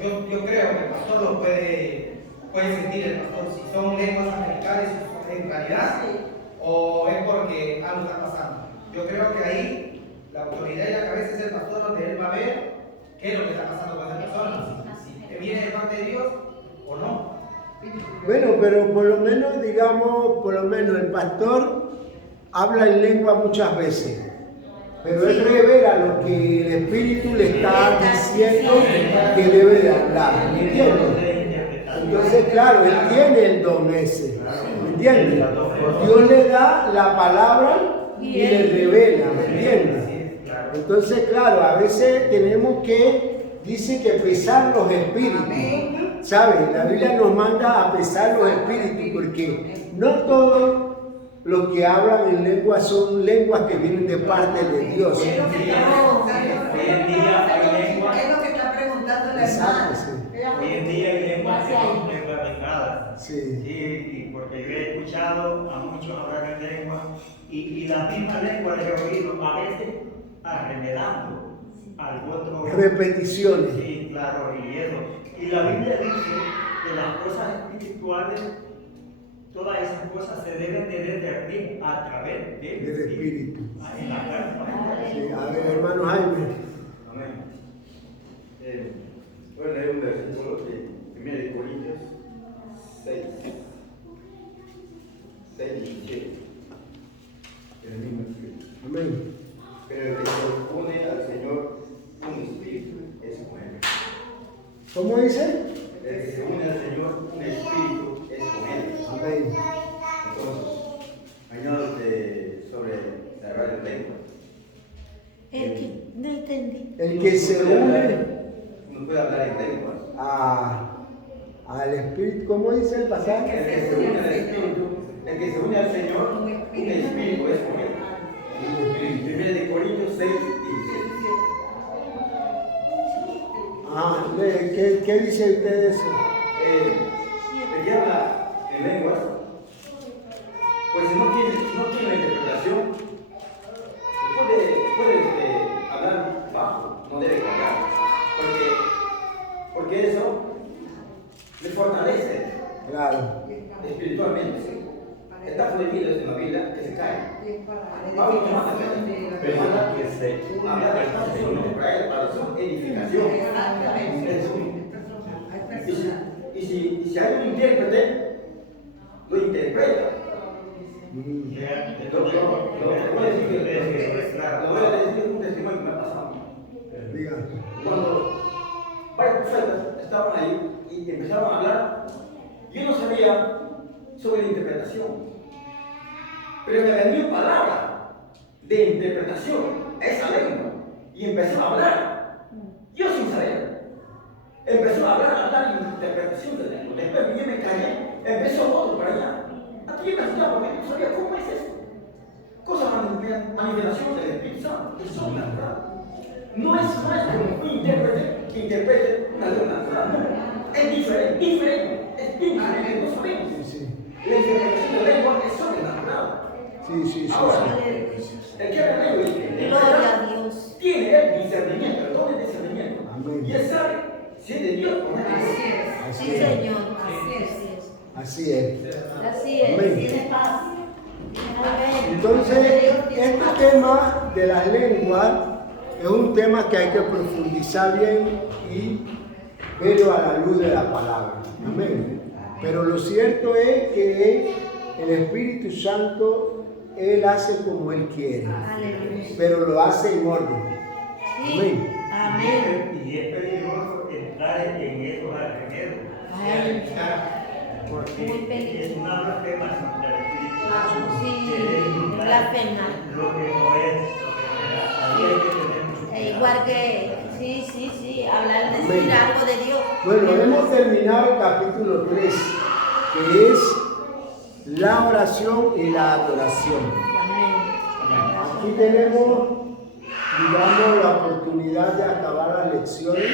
yo creo que el pastor lo puede sentir el pastor, si son lenguas angelicales en realidad o es porque algo está pasando. Yo creo que ahí la autoridad y la cabeza es el pastor donde él va a ver qué es lo que está pasando con esa persona, si viene de parte de Dios o no. Bueno, pero por lo menos, digamos, el pastor habla en lengua muchas veces. Pero él revela lo que el Espíritu le está diciendo que debe de hablar, ¿me entiendes? Entonces, claro, él tiene el don ese, ¿me entiendes? Dios le da la palabra y le revela, ¿me entiendes? Entonces, claro, a veces tenemos que, dice que pesar los espíritus, ¿sabes? La Biblia nos manda a pesar los espíritus porque no todos los que hablan en lengua son lenguas que vienen de parte de Dios. Es lo que está preguntando la Exacto, hermana. sí. Hoy en día hay lenguas que son lenguas vengadas. Sí. Y porque yo he escuchado a muchos hablar en lengua y la misma lengua les he oído a veces arremedando al otro. Repeticiones. Sí, claro, y eso. Y la Biblia dice que las cosas espirituales, todas esas cosas se deben de discernir a través del Espíritu. En la carta. Sí, a ver, hermano Jaime. Amén. Voy a leer un versículo de 1 Corintios 6, 17. El mismo Espíritu. Amén. Pero el que se opone al Señor, un espíritu es con él. ¿Cómo dice? El que se une al Señor, un espíritu es con él. Amén. Entonces, hay algo sobre hablar en lengua. El que no entendí. El que se une Uno puede hablar en lenguas. al Espíritu, ¿cómo dice el pasaje? El que se une al Espíritu, el que se une al Señor, un espíritu es con él. 1 Corintios 6, 17. ¿Qué dice usted de eso? El que habla en lenguas, pues si no tiene la interpretación, puede hablar bajo, no debe hablar, porque eso le fortalece. Claro. Espiritualmente. Está prohibido en la Biblia que se cae. Personas que se hablan para su edificación. Y si hay un intérprete, lo interpreta. Lo voy a decir un testimonio que me ha pasado. Cuando varios profetas estaban ahí y empezaron a hablar, yo no sabía sobre la interpretación, pero me vendió palabra de interpretación a esa lengua y empezó a hablar, yo sin saber. Empezó a hablar interpretación de lengua. Después yo me callé, empezó otro para allá. Aquí yo me asustaba porque no sabía cómo es eso. Cosas manifestación del Espíritu Santo, que son naturales. No es como un intérprete que interprete una lengua natural, no. Es diferente, es bien diferente, no sabemos. La interpretación de lengua es sobrenatural. Sí. Ahora, el que habla lengua Gloria a Dios. tiene el discernimiento, el don de discernimiento. Y él sabe si es de Dios o no es de Dios. Sí, Señor. Así es. Así es. Amén. Tiene paz. Amén. Entonces, este tema de las lenguas es un tema que hay que profundizar bien y verlo a la luz de la palabra. Amén. Pero lo cierto es que el Espíritu Santo, Él hace como Él quiere. Pero lo hace en orden. Amén. Amén. Y es peligroso entrar en esos arremedos. Porque es una blasfema contra el Espíritu Santo. Sí, blasfema. Lo que no es, ahí hay que tener mucho cuidado. Igual que, sí, hablar, decir algo de Dios. Bueno, hemos terminado el capítulo 3, que es la oración y la adoración. Aquí tenemos, digamos, la oportunidad de acabar las lecciones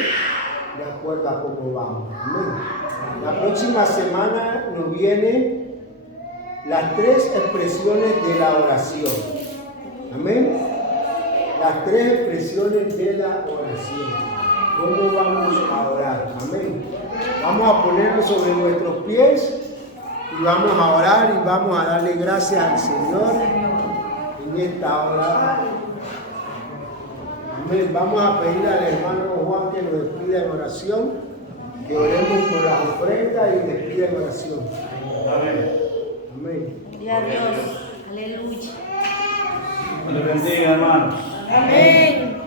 de acuerdo a cómo vamos. Amén. La próxima semana nos vienen las 3 expresiones de la oración. Amén. las 3 expresiones de la oración. ¿Cómo vamos a orar? Amén. Vamos a ponernos sobre nuestros pies y vamos a orar y vamos a darle gracias al Señor en esta hora. Amén. Vamos a pedir al hermano Juan que nos despida en oración, que oremos por las ofrendas y despida en oración. Amén. Amén. Gloria a Dios. Aleluya. Dios bendiga, hermanos. Amén.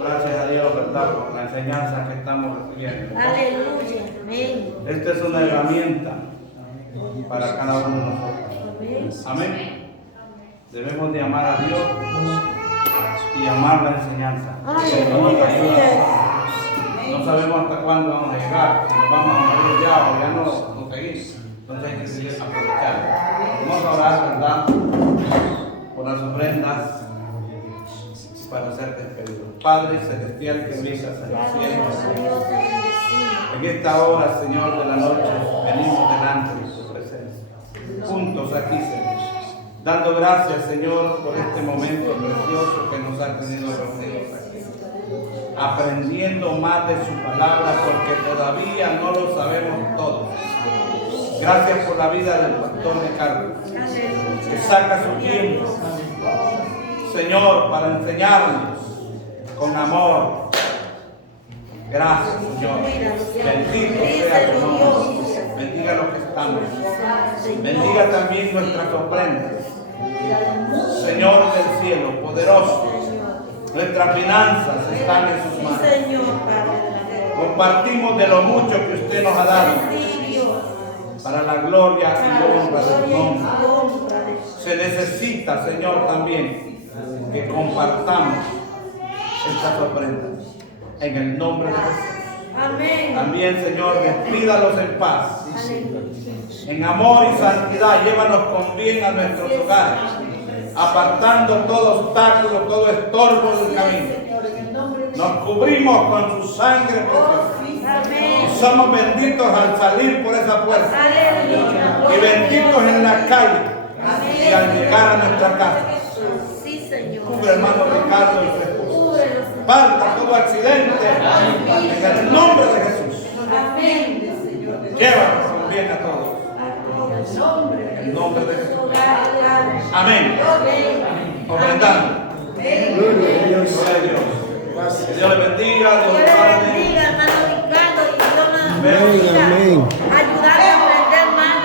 Gracias a Dios, ¿verdad?, por la enseñanza que estamos recibiendo. Aleluya. Amén. Esta es una herramienta para cada uno de nosotros. Amén. Debemos de amar a Dios y amar la enseñanza. No sabemos hasta cuándo vamos a llegar, si nos vamos a morir ya o ya no seguimos. Entonces hay que seguir aprovechando. Vamos a orar, ¿verdad?, por las ofrendas para ser despedidos. Padre celestial que vives en los cielos, en esta hora, Señor, de la noche, venimos delante de tu presencia, juntos aquí, Señor, dando gracias, Señor, por este momento precioso que nos ha tenido reunidos aquí, aprendiendo más de su palabra, porque todavía no lo sabemos todo. Gracias por la vida del pastor Ricardo, que saca su tiempo, Señor, para enseñarnos con amor. Gracias, Señor. Bendito sea tu nombre. Bendiga lo que estamos. Bendiga también nuestras ofrendas. Señor del cielo, poderoso. Nuestras finanzas están en sus manos. Compartimos de lo mucho que usted nos ha dado para la gloria y honra de su nombre. Se necesita, Señor, también que compartamos estas ofrendas en el nombre de Jesús. Amén. También, Señor, despídalos en paz, en amor y santidad. Llévanos con bien a nuestros hogares, apartando todo obstáculo, todo estorbo del camino. Nos cubrimos con su sangre preciosa y somos benditos al salir por esa puerta y benditos en la calle y al llegar a nuestra casa. Cubre, hermano Ricardo, y su esposa. Falta todo accidente en el nombre de Jesús. Llévanos con bien a todos. En el nombre de Jesús. Amén. Ofrendando. Gloria a Dios. Que Dios les bendiga. Dios